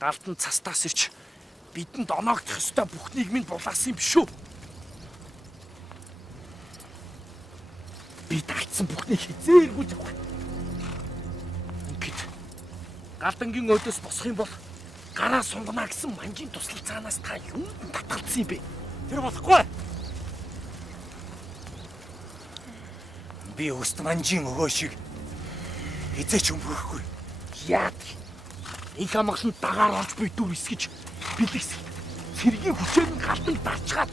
Галдан цастаас ирж бидэнд оноогдох ёстой бүх нийгмийг булаасан юм биш үү? Бид алдсан бүхнийг хизээ эргүүлж авах. Ингээд Галдангийн өдөөс босох юм бол гараа сунгана гэсэн манжийн туслалцаанаас та юунд татгалцсан юм бэ? Тэр болохгүй. Би өст манжийн өгөө шиг хизээч өмгөхгүй. Яад. Их амгалан дагаар орж буй дүр эсгэж бэлэгсэл. Цэргийн хүчээр нь Галдан дарчгаад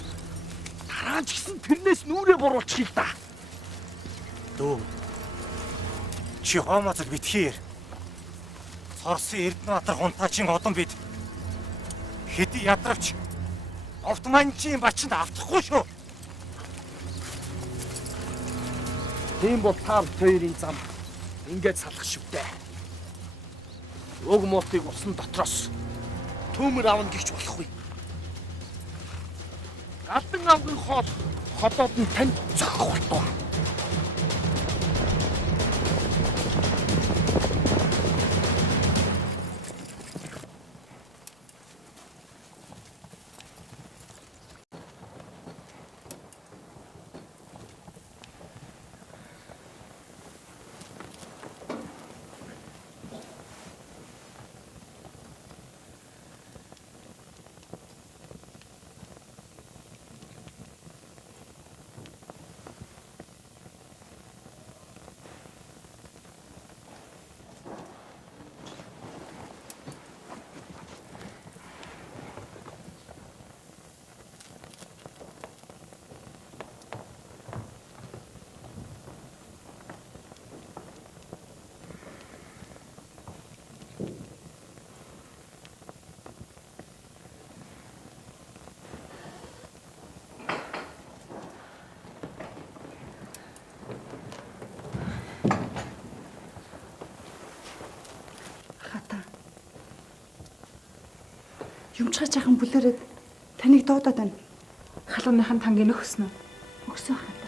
дараа ч гэсэн тэрнээс нүрээ буруулчих л да. Дүү. Чи хоомоцод битгээр. Сорсын Эрдэнэбаатар хунтаачийн одон бид хэдий ядравч автоманчийн бачинд автахгүй шүү. Тийм бол та хоёрын зам ингээд салах шивтэй. Уг моотыг усан дотроос төмөр авна гэж болохгүй. Галдан авгын хоол ходоод нь танд зохих болтоо. Юмчгаа жаахан бүлээрээд таныг дуудаад байна. Халууныхан тангийн өгсөн үү? Өгсөн хаа.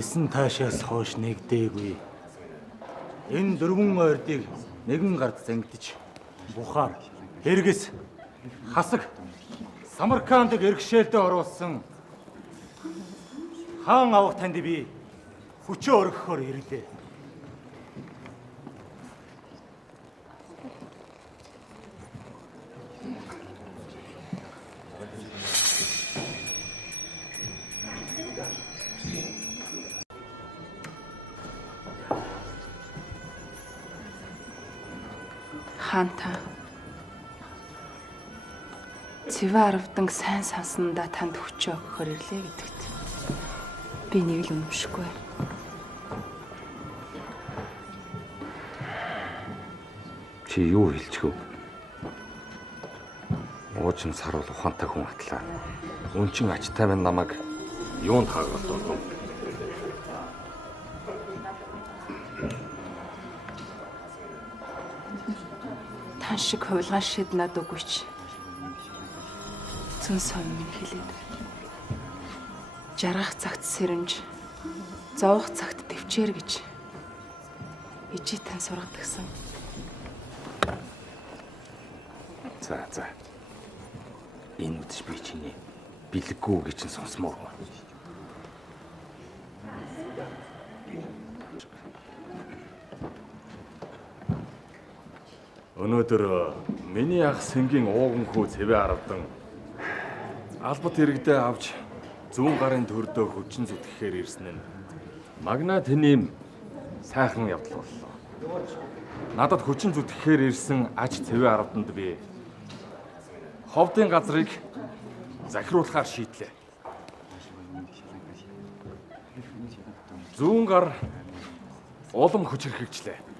Эсэн таашаас хойш нэгдээгүй. Энэ дөрвөн ойрдыг нэгэн гард зангидж Бухар, Хэрэгэс, Хасаг, Самаркандыг эргшээлдээ оруулсан хаан авах танд би хүчөө өргөхөөр ирлээ. Хаанта. Цэвэн аравдан сайн санснандаа танд хүчөө өгөхөөр ирлээ гэдэгт би нэг л үнэмшгүй. Чи юу хэлчихв? Уучин саруул ухаантай хүн атлаа. Үнчин ачтай мэн намайг юунд хаагаад байна? Чан шиг хувилгаан шиднад үгүйч. Зүн сов минь хэлээд. Жаргах цагт сэрэмж, зовох цагт төвчээр гэж ижи тань сургадагсан. За. Энэ үдш би чиний бэлэггүй гэж нь сонсмоор байна. Өнөөдөр миний ах Сэнгийн ууган хүү цэвэ аравдан албат иргэдээ авч зүүн гарын төрдөө хүчин зүтгэхээр ирсэн нь магна тэний сайхан явдал боллоо. Надад хүчин зүтгэхээр ирсэн аж цэвэ аравданд би ховдын газрыг захируулахаар шийдлээ. Зүүн гар улам хүчрхэгжлээ.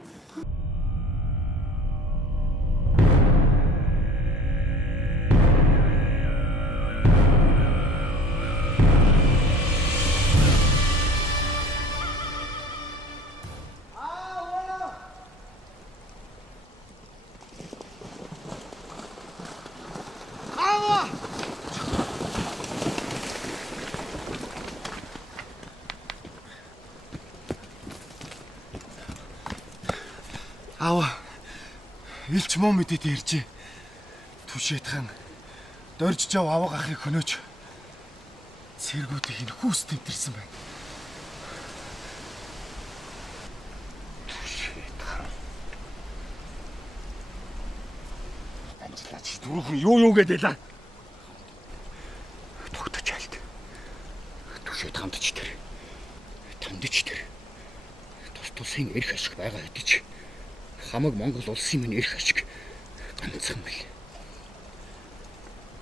Илч муу мэдээд иржээ. Түшээдхан дорж жав аваг ахыг хөнөөч. Цэргүүдийг энхүүс тэмтэрсэн байна. Түшээдхан. Анжлаач дөрөв юу гэдэлээ. Тогтож айлт. Түшээдханд ч тэр. Танд ч тэр. Тус тусын эрх ашиг байгаа хэдий. Хамаг Монгол улсын минь эрх ашиг ганцхан бил.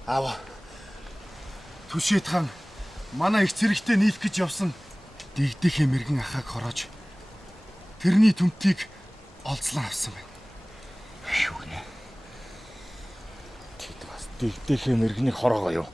Аава. Түшээд хаан манай их цэрэгтэй нийлэх гэж явсан дэгдэхээ мэрэгэн ахаг хороож тэрний төмтийг олзлон авсан байна. Юу нэ? Тэд бас дэгдэхээ мэрэгний хороогоо юу?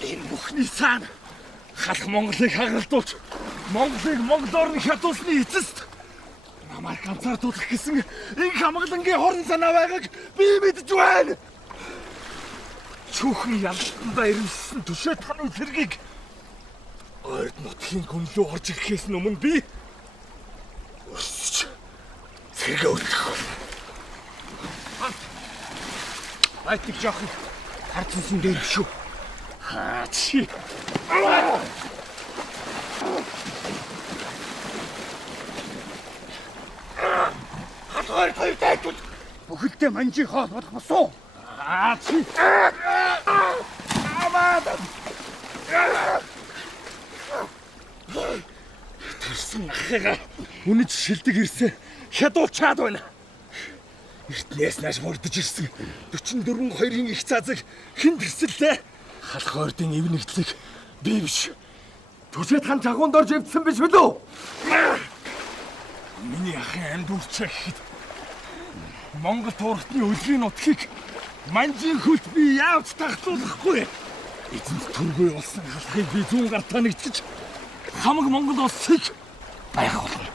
Энэ бүхний цаана халах Монголыг хагалдуулж Монголыг Монгол орны хятуулсны эцэст намайг ганцаардуулах гэсэн энэ хамгаалангийн хорон санаа байгааг би мэдж байна. Чүүхэн ялтандаа ирсэн Түшээд хааны цэргийг ойд нутгийн гүнлөө орж ирэхээс өмнө би өсч цэргээ үлдэх болно. Айтик жоохон харцсан дээр шүү. Чи. Хатгаар тавьтайд бүхэлдээ манжи хоол болох босоо. Чи. Амаад. Тэрсэн ахыгаа үнэж шилдэг ирсэн хядуулчаад байна. Эртнээс нааш мөрдөж ирсэн 44 хоёрын их цаазыг хэн тэрсэлээ? Халах ордын эв нэгдлийг би биш. Түшээд хаан жагуунд орж эвдсэн биш үү? Миний ахын амьд үрчээ гэхэд Монгол туурхтны үлгийн нутгийг манжийн хөлт би яавч тахлуулахгүй. Эзэнт төргөө болсон халахыг би зүүн гартаа нэгтгэж хамаг Монгол улсыг байх болно.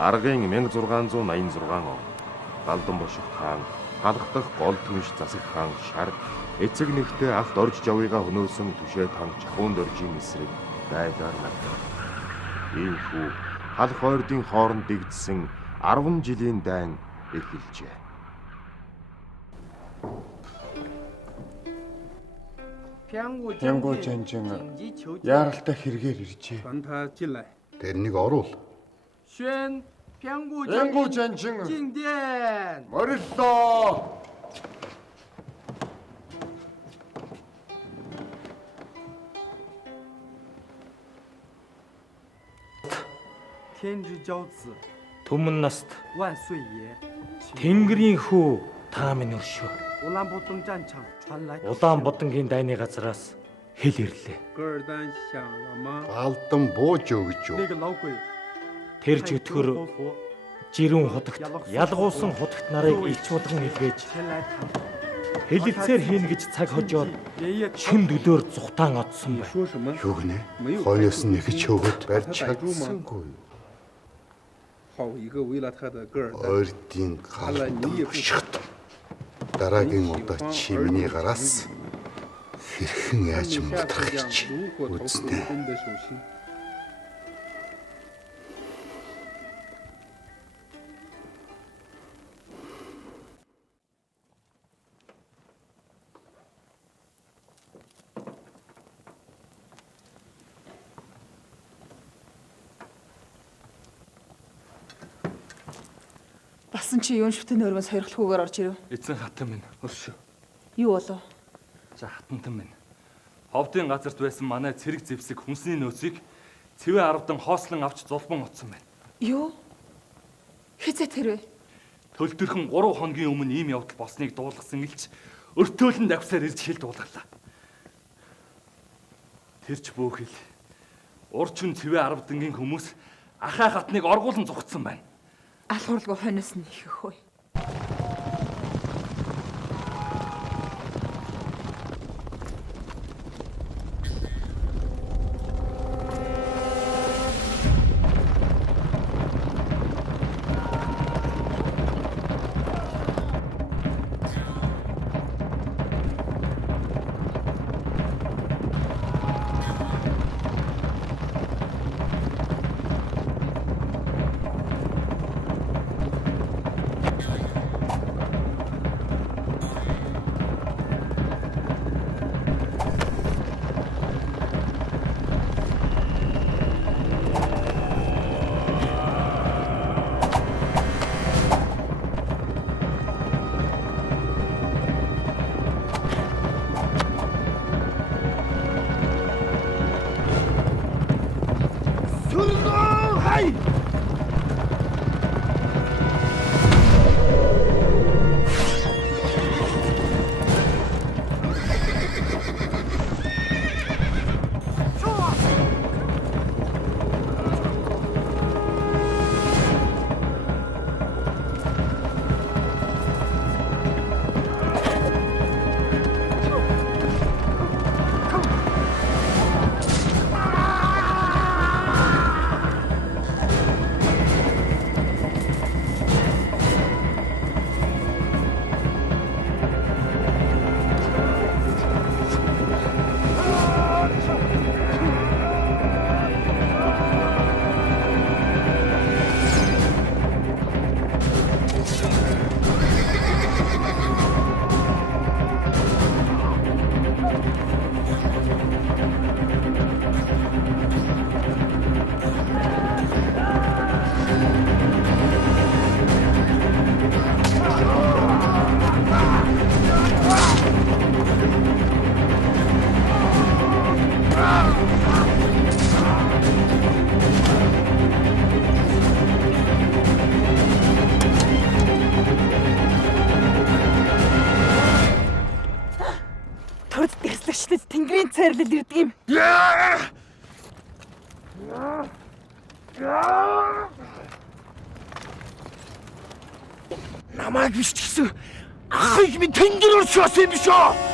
Аргын 1686 он Галдан бошиг хаан галах дахь гол түнш засаг хаан шар эцэг нэгтээ алт орж жавыгаа хөнөөсөн Түшээд хаан жахуунд оржийн эсрэг дайгаар нагнав. Ийхүү халах ойрдын хооронд дэгдсэн 10 жилийн дайн эхэлжээ. Пянгу Жанжин яаралтай хэрэгээр иржээ. Тэрнийг оруул. Пянгу Жанжин мориллоо. Түмэн наст Тэнгэрийн хүү та минь өршөө. Улаан будангийн дайны газраас хэл ирлээ. Галдан бууж өгч юу? Тэр чөтгөр жирүүн хотогт ялгуулсан хотогт нарыг илч болгон илгээж хэлэлцээр хийн гэж цаг хожоод шүн дөлөөр зүхтаан одсон байна. Юу гинэ? Хойноос нь нэхэж өгöd барьж чадсангүй. Ойрдын галдан бушигт дараагийн удаа чи миний гараас хэрхэн яаж мутрах гэж үзнэ. Басан чи юун шүтэн өрмөс сойрхолгүйгээр орж ирв. Эзэн хатан минь өршөө. Юу болов? За хатантан минь. Ховдын газарт байсан манай цэрэг зэвсэг хүнсний нөөцийг цэвэн 10 хоослон авч зулбан утсан байна. Юу? Хизээ тэр вэ? Төлтөрхөн 3 хоногийн өмнө ийм явдал болсныг дуулгасан гэлч өртөөлн давсаар ирж хэл дуулгарлаа. Тэрч бөөхөл урчин цэвэн 10 дангийн хүмүүс ахаа хатныг оргуулан зугтсан байна. Алхуурлагүй хойноос нь ихэх хөөе. Тэнгэрийн цайрлал ирдэг юм. Намайг биш гэсэн ахыг минь тэнгэр өршөөсөн юм биш үү?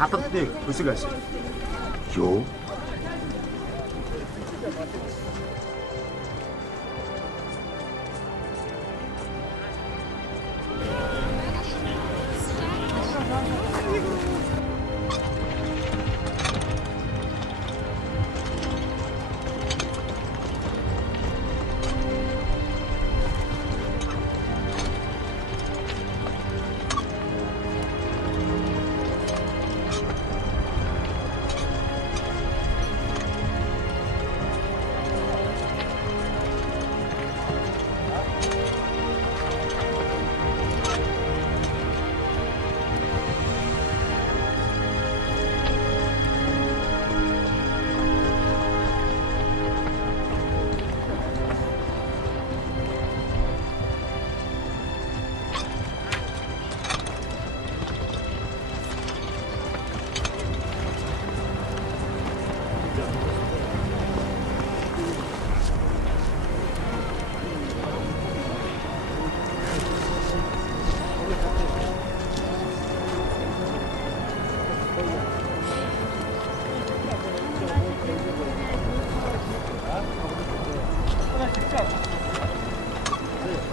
Хатантны өсөг ашиг. Юу?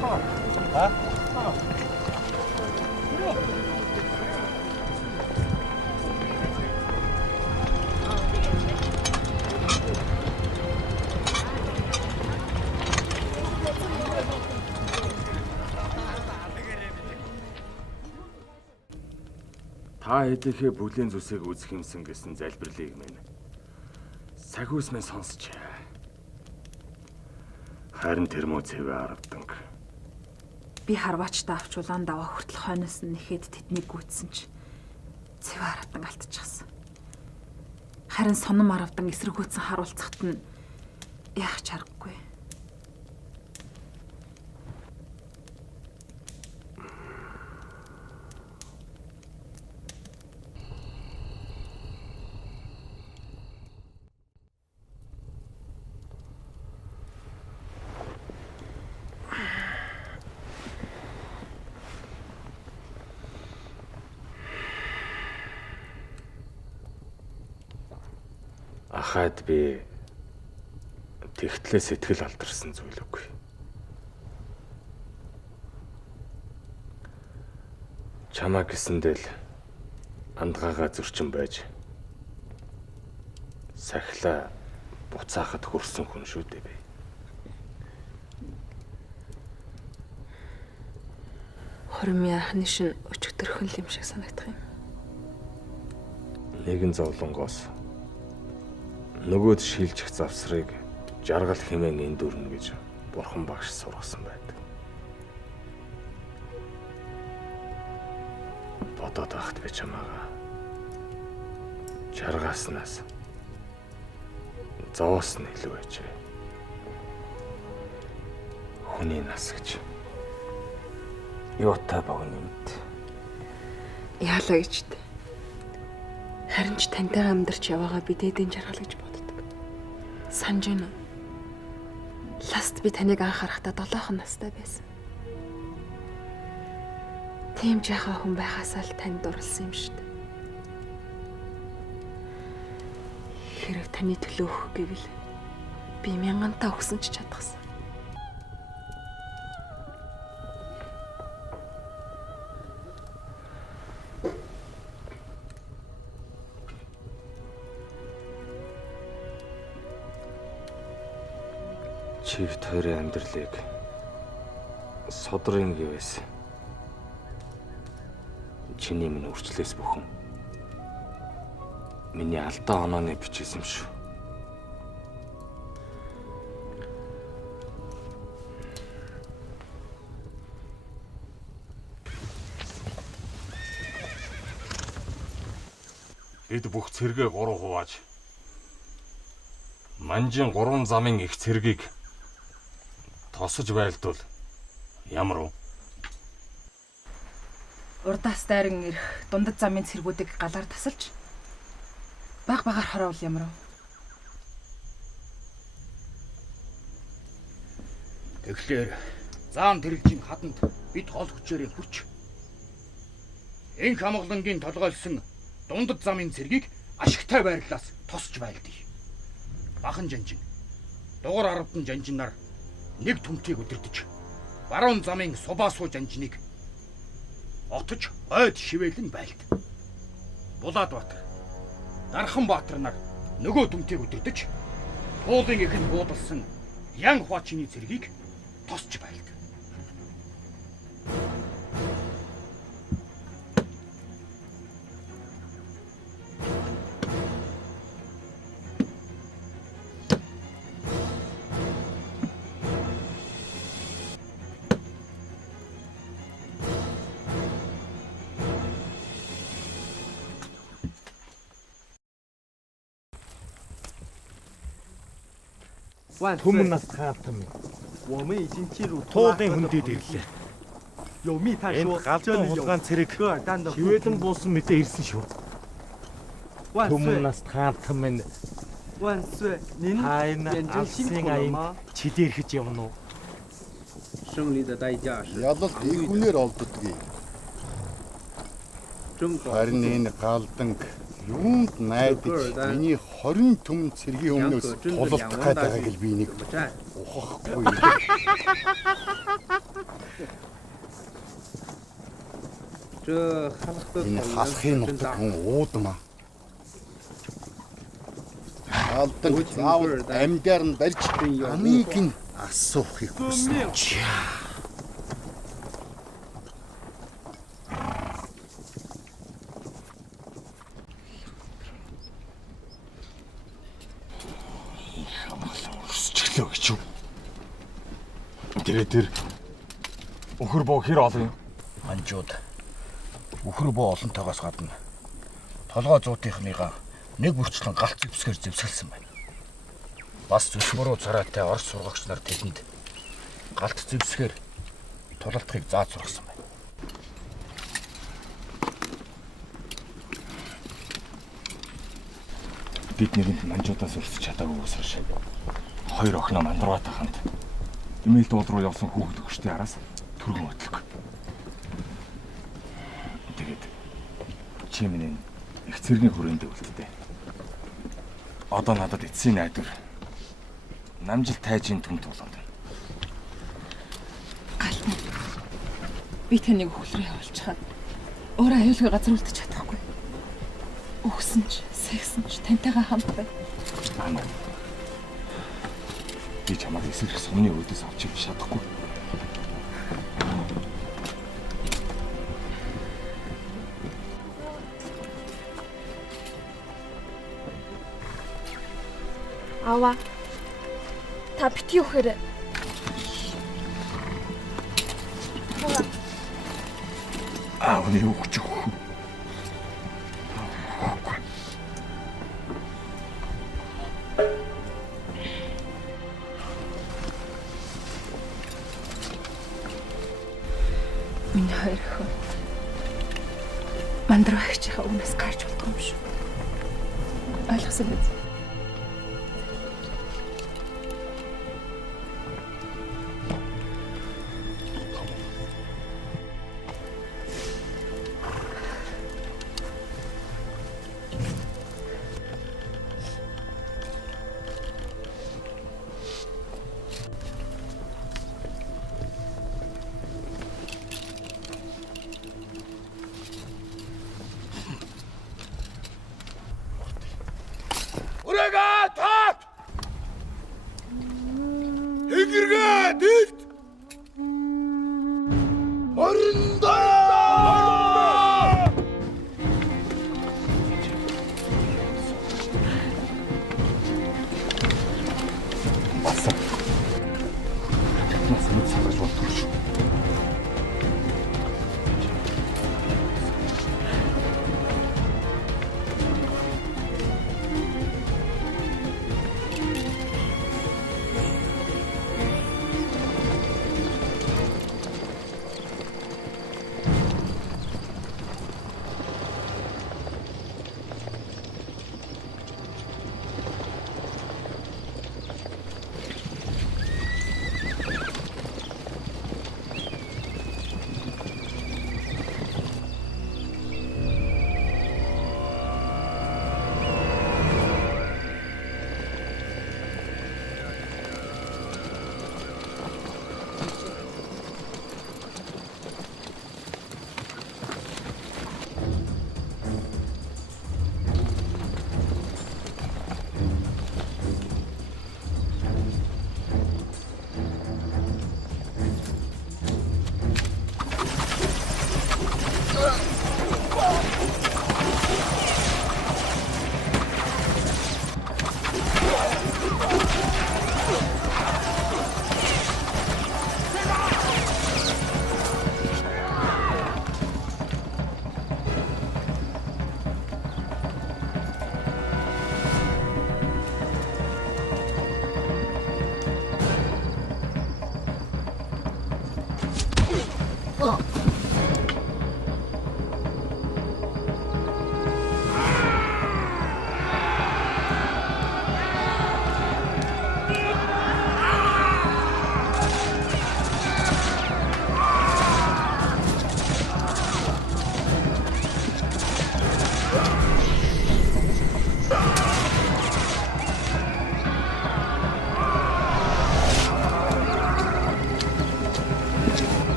Та хэдийхээ бүлийн зүсийг үзэх юмсан гэсэн залбирлыг минь сахиус минь сонсч. Харин тэр муу цэвэ аравданг. Би харваачтай авч улаан даваа хүртэл хойноос нь нэхэд тэднийг гүйцсэн ч цэвэ аравдан алтчихсан. Харин сонном аравдан эсэргүүцэн харуулцахт нь яах ч аргагүй. Ахаад би тэгтлээ сэтгэл алдарсан зүйл үгүй. Чамаа гэсэндээ л андгаагаа зөрчин байж сахилаа буцаахад хүрсэн хүн шүү дээ би. Хормын анхны шин өчигдөрхөн юм шиг санагдах юм. Нэгэн зовлонгоос нөгөөд шилжих завсрыг жаргал хэмээн эндүрнэ гэж бурхан багш сургасан байдаг. Бодоод байхад би чамаагаа жаргаснаас зоос нь илүү байж. Хүний нас гэж юутай богинод Яалаа гэжтэй. Харин ч тантай амьдарч яваагаа би дээдийн жаргал гэж боддог. Санаж байна уу? Ласт би таныг анх харахтаа 7 настай байсан. Тийм жаахан хүн байхасаа л танд дурлсан юм шүү дээ. Хэрэг таны төлөө өгөх гэвэл би 1000-таа өгсөн ч чадахсан. Чивт хоёрын амьдралыг содрын гэвээс чиний минь үрчлээс бүхэн миний алдаа онооны бичсэн юм шүү. Эд бүх цэргээ 3 хувааж манжин 3 замын их цэргийг тосож байлдвал ямар уу? Урдаас дайран ирэх дундад замын цэргүүдийг галаар тасалж баг багаар хороол ямар уу? Тэгэхээр заан тэрэлжийн хаданд бид гол хүчээрээ хүрч энх амгалангийн толгойлсон дундад замын цэргийг ашигтай байрлалаас тосч байлдъя. Бахан жанжин, дугур аравдан жанжинаар нэг түмтийг өдөрдөж баруун замын субаасуу жанжиныг отож ойд шивэлэн байлд. Булаадбаатар, Дарханбаатар нар нөгөө түмтийг өдөрдөж уулын ихэнд буудалсан Ян Хуачины цэргийг тосч байлд. Түмэн нас хаалтан. Туулын хүндэд ирлээ. Энд галдан хулгаан цэрэг хивээдэн буусан мэдээ ирсэн шүү. Түмэн нас хаалтан минь. Алсын аян чидэрхэж явна уу? Ялалт их үнээр олддгийг. Харин энэ галданг юунд найдаж миний 20 түмэн цэргийн өмнөөс тулалдах гээд байгааг л би нэг ухахгүй. Энэ халахын нутаг хүн уудмаа. Алдан заавал амьдаар нь барьж амийг нь асуухыг хүснэ. Гэж юу? Тэр өхөр боо хэр олон юм? Анжууд өхөр боо олонтойгоос гадна толгой зуутынхныгаа нэг бүрчлэн галт зэвсгэр зэвсгэлсэн байна. Бас зөвшмөрөө царайтай орос сургагч нар тэдэнд галт зэвсгээр тулалдахыг зааж сургасан байна. Бид нэгэнд манжуудаас өрсөж чадаагүй уусаш. Хоёр охиноо Мандруутай хамт эмээл дуул руу явсан хүүхэд өгчтэй араас түргэн өтлөг. Тэгээд чи минь их цэргийн хүрээндээ үлддээ. Одоо надад эцсийн найдвар намжил тайжийн түн тулаад байна. Галтна. Би таныг өхлөрөө явуулчихад өөр аюулгүй газар үлдэж чадахгүй. Өгсөн ч, сэгсэн ч таньтайгаа хамт бай. Ана. Би чамайг эсрэх сумны өөдөөс авч явж чадахгүй. Аваа. Та битгий өгөхөр. Аавны өгч өгөх. Миний хоёр охин Мандруу ачийнхаа өмнөөс гарч болдгоо юм шүү. Ойлгосон биз?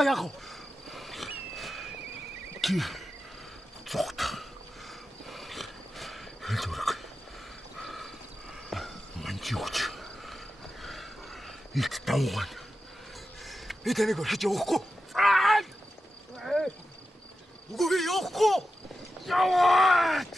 Одоо яах вэ? Чи зогт. Хэл зүрх. Манчи хүч. Илт давган. Би таныг орхиж явахгүй. Үгүй би явахгүй. Яваад.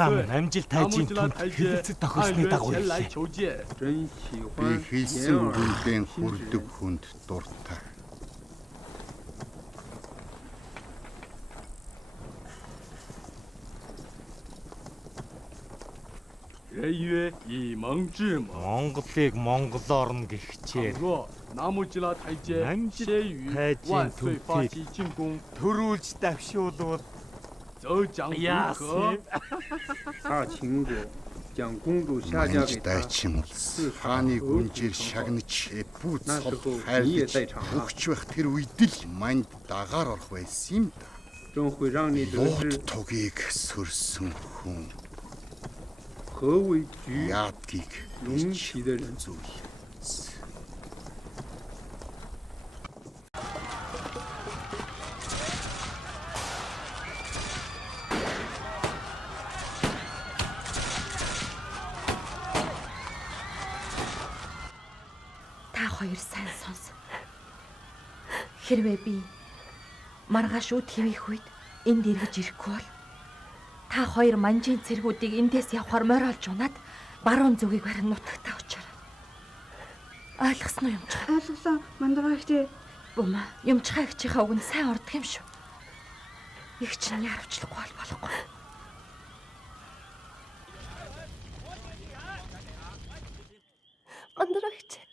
Хам амжилт тайжийн түнд хэрэгцэд тохиолсны дагуу би хийсэн үгүүдэн хүрдэг хүнд дуртай. Монголыг монголоор нь гихчээр Намужла тайжээ амжилт тайжийн түндийг төрүүлж давшуулвал Дайчин хааны гүнжээр шагнаж бүү цол хайлж өгч байх тэр үед л манд дагаар орох байсан юм да. Лот тогийг сөрсөн хүн. Яадгийг зүйл. Хоёр сайн сонс. Хэрвээ би маргааш үд хэвэх үед энд эргэж ирэхгүй бол та хоёр манжийн цэргүүдийг эндээс явахаар морь олж унаад баруун зүгийг барин нутагтаа очоор. Ойлгосноо юмчаа? Ойлголоо мандраа ихтэй. Бумаа юмчаа ихчийнхаа үгэнд сайн ордог юм шүү. Их чинь яарвчлахгүй болохгүй. Мандраа ихтэй.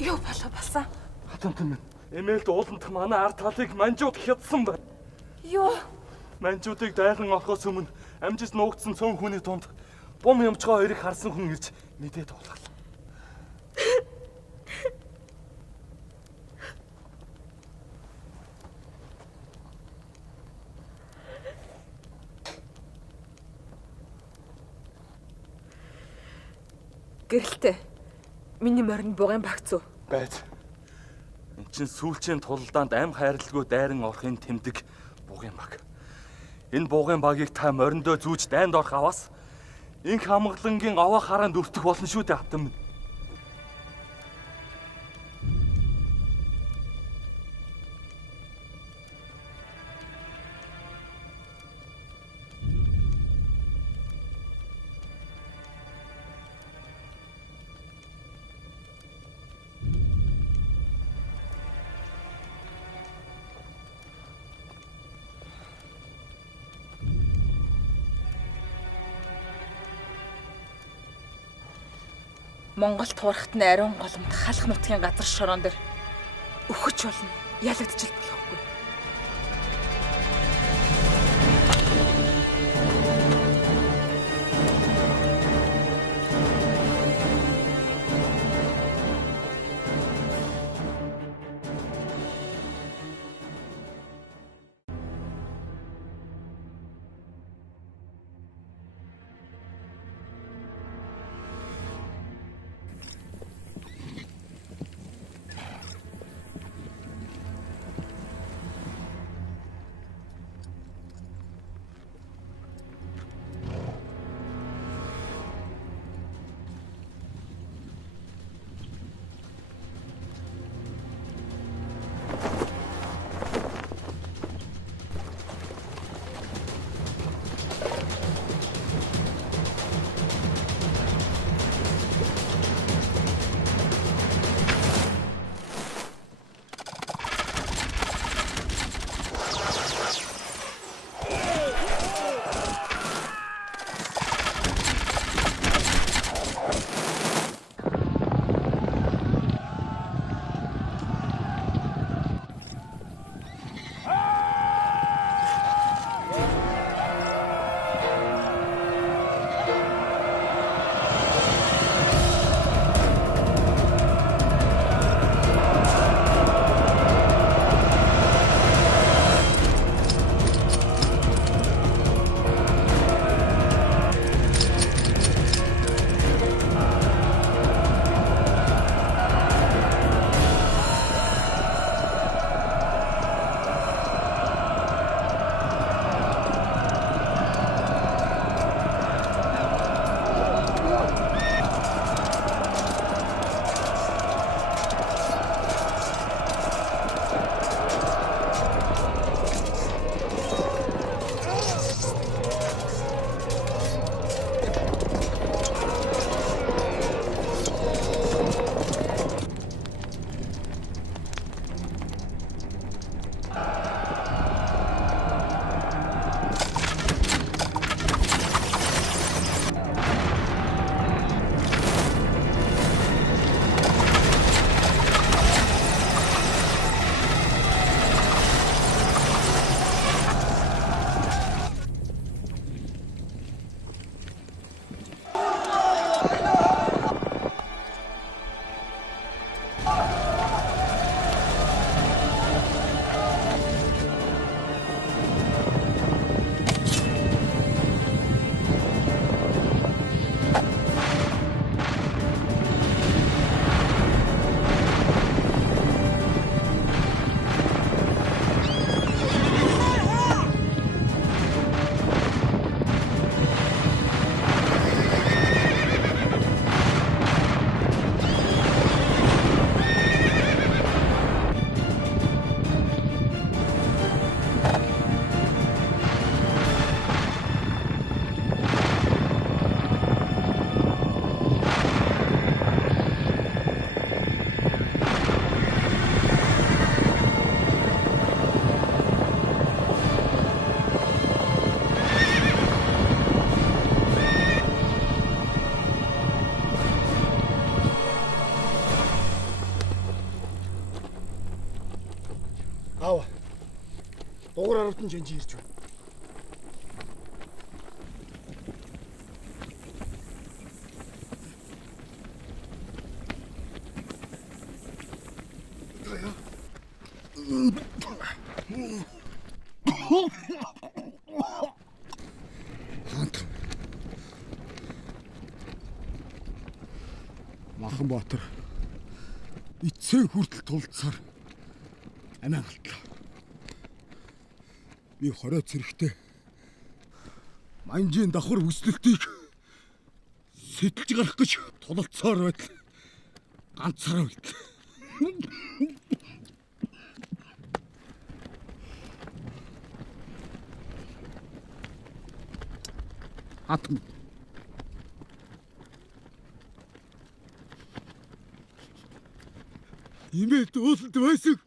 Юу болсон? Хатамтан минь. Эмээлд ууландах манай ард талыг манжууд хядсан байна. Юу? Манжуудыг дайхан орохоос өмнө амжилт нуугдсан цөөн хүний дунд бум юмчгаа хоёрыг харсан хүн ирж мэдээд уулгалаа. Гэрэлтэй. Миний морин бугын багц уу? Байц. Энд чинь сүүлчийн тулдаанд ам хайрлалгүй дайран орохын тэмдэг бугын баг. Энэ бугын багийг та мориндоо зүүж дайнд орох аваас инх хамгаалангийн овоо хараанд өртөх болно шүү дээ хатам минь. Монголд хуурахт нь ариун голомт халах нутгийн газар шороон дээр өгч болно. Ялагдчих болохгүй. Аав. Дугур аравтан жанжи ирж байна. Маханбаатар эцсийн хүртэл тулдсаар амиа галтлаа. Би хорой цэрэгтэй манжийн давхар үслэлтийг сэтэлж гарах гэж тулалцсаар байтал ганцаараа байтал. Атом имэд уулд байсан.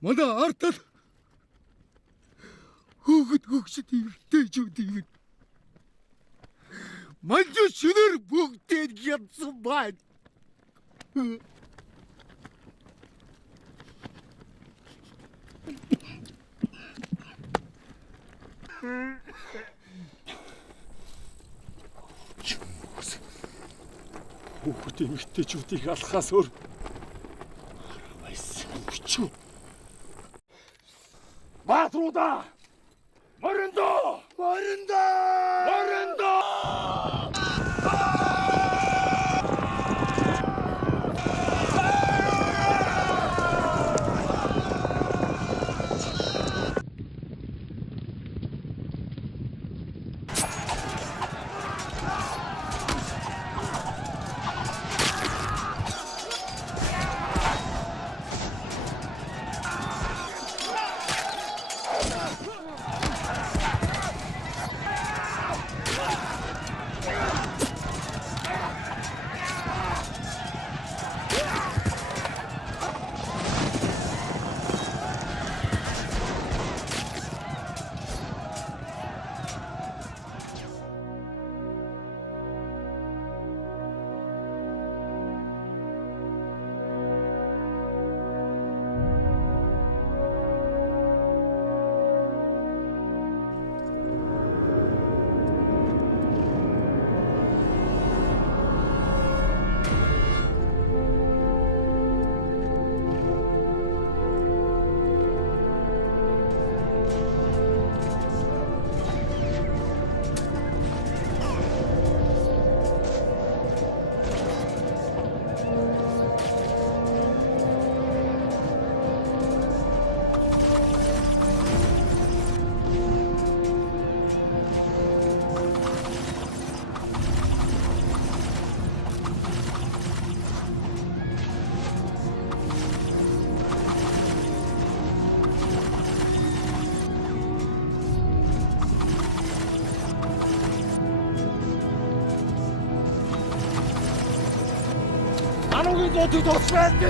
Манай артал хөгшд иртэйчүүд юм. Манжуу шөнөр бүгдээр ядсан байна. Хүүхдийн эмэгтэйчүүдийг алхахаас өөр байсан өчөө. Баатруудаа! Мориндоо! Мориндоо! Мориндоо! Анугийн зоотыг тосвэд.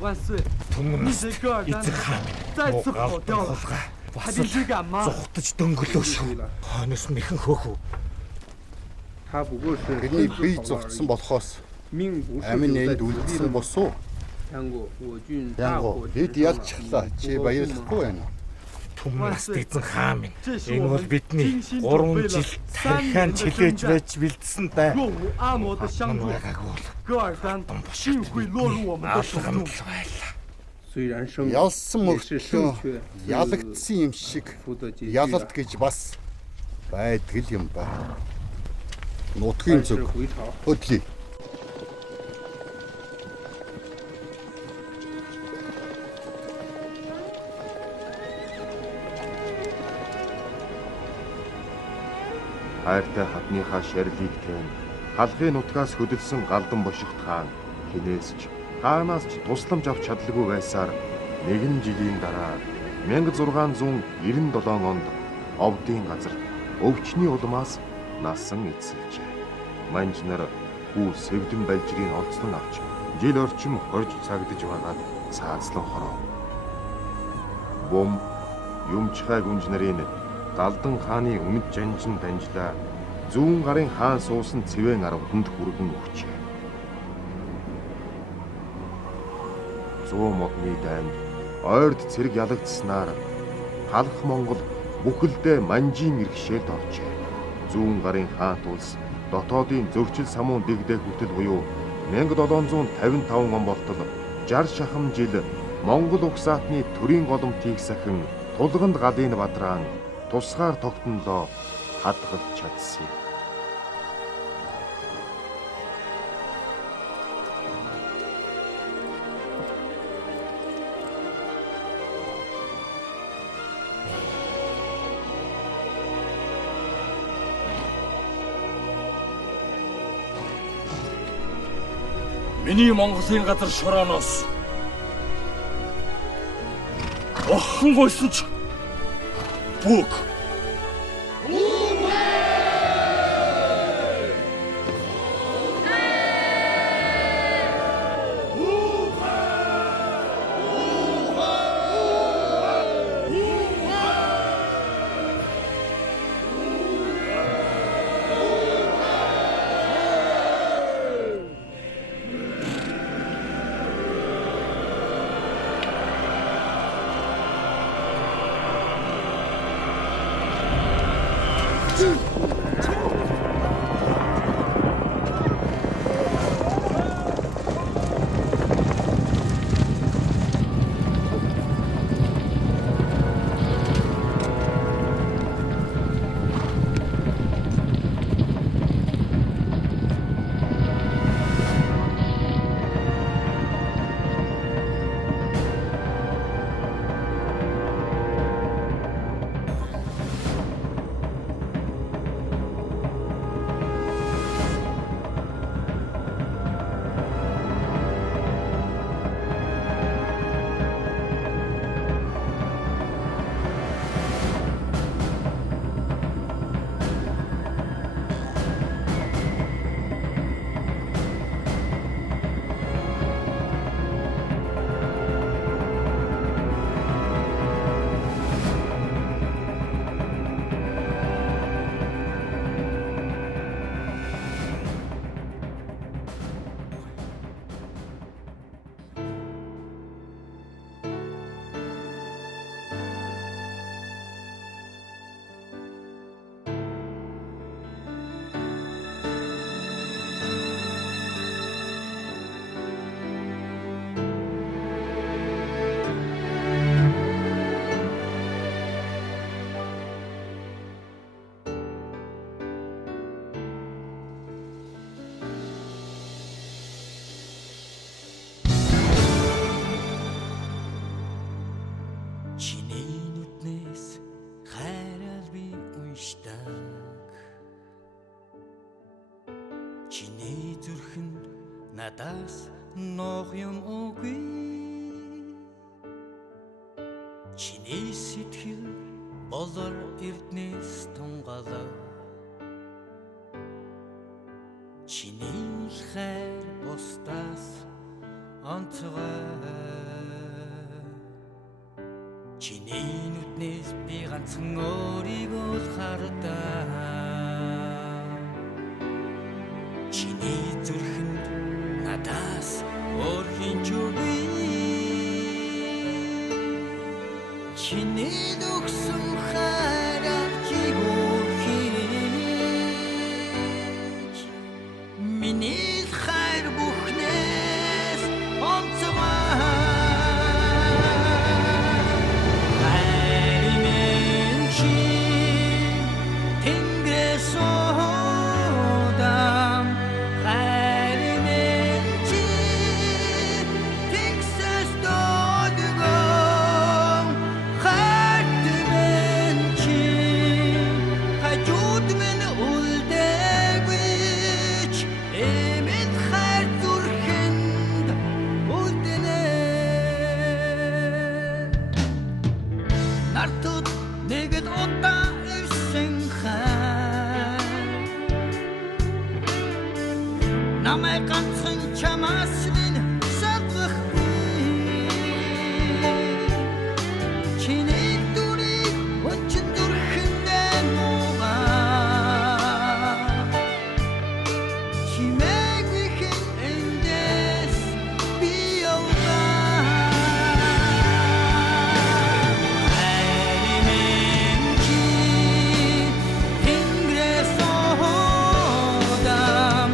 Түмнэс эзэг хаан хулгай зугтаж дөнгөлөө шүү. Хойноос мэхэн хөөхөө. Бидний бие зогтсон болохоос амин энд үлдсэн босуу. Янгоо бид ялчихлаа. Чи баярлахгүй байна. Түмнэс эзэн хаан минь. Энэ бол бидний 3 жил тархиан чилээж байж бэлдсэн даа. Ялсан мөртлөө ялагдсан юм шиг ялалт гэж бас байдаг юм ба. Нутгийн зүг хөдлөе. Хайртай хатныхаа шарилыг тань халахын нутгаас хөдөлсөн галдан бошигт хаан хинээс ч хаанаас ч тусламж авч чадлагүй байсаар нэгэн жилийн дараа 1697 онд овдын газар өвчний улмаас насан эцэлжээ. Манж нар хүү сэвдэн балжрыг олцсон авч жил орчим хорж цагдж байгаад цаазлан хороо. Бом юмчхай гүнж нарын Галдан хааны үнэт жанжин данжлаа зүүн гарын хаан суусан цэвэн арвтанд хүргэн өгчээ. 100 модны дайнд ойрд цэрэг ялагдсанаар халах Монгол бүхэлдээ манжийн мэргэшээлд оржээ. Зүүн гарын хаан тулс дотоодын зөрчил самуун дэгдээ хүртэл буюу 1755 он болтол 60 шахам жил Монгол угсаатны төрийн голомтыг сахин тулганд галын бадраан тусгаар тогтнолоо хадгалж чадсан. Миний Монголын газар шорооноос охин гойсон ч бүк Чиний зүрхэнд надаас нох юм үгүй. Чиний сэтгэл болор эрднэс тунгалаа. Чиний хайр бусдаас онцгой чиний нүднээс би ганцхан өөрийгөө л хардаа чиний зүрхэнд надаас өөр хинч үгүй чиний өгсөн хайраар жигүүхийч миний хайр бүхнээс онцгой намайг ганцхан чамаас минь салгахгүй чиний дүрийг өчн дүрхэндээ муугаа чимээг ихэн эндээс би яваа хайрын чи тэнгэрээс одам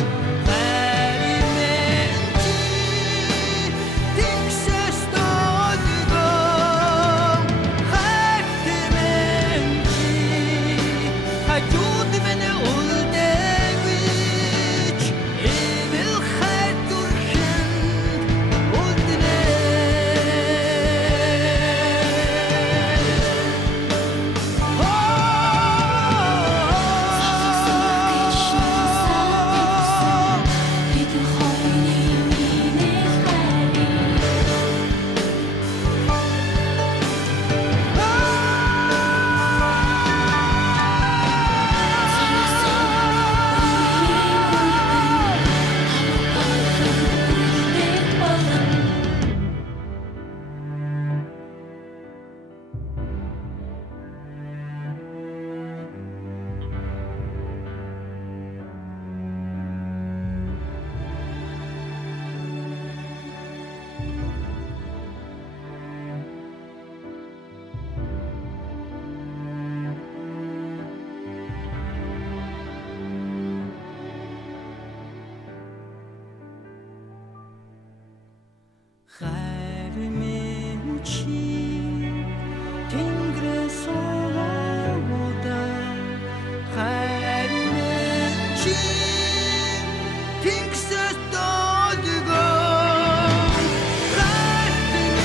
хайрын чи тэнгэрээс одам хайрын чи тэнгэрээс додгоо хайрын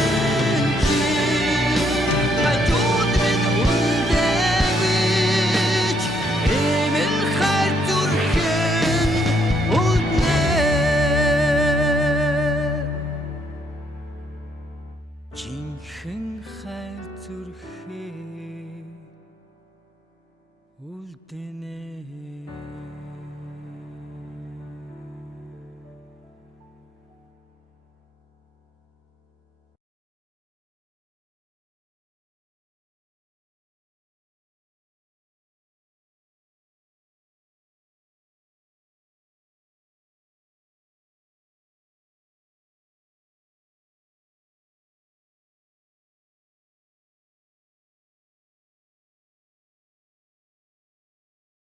чи хажууд минь үлдэвч эмэн хайр зүрхэн үлднэ жинхэнэ хайр зүрхээ үлдэнэ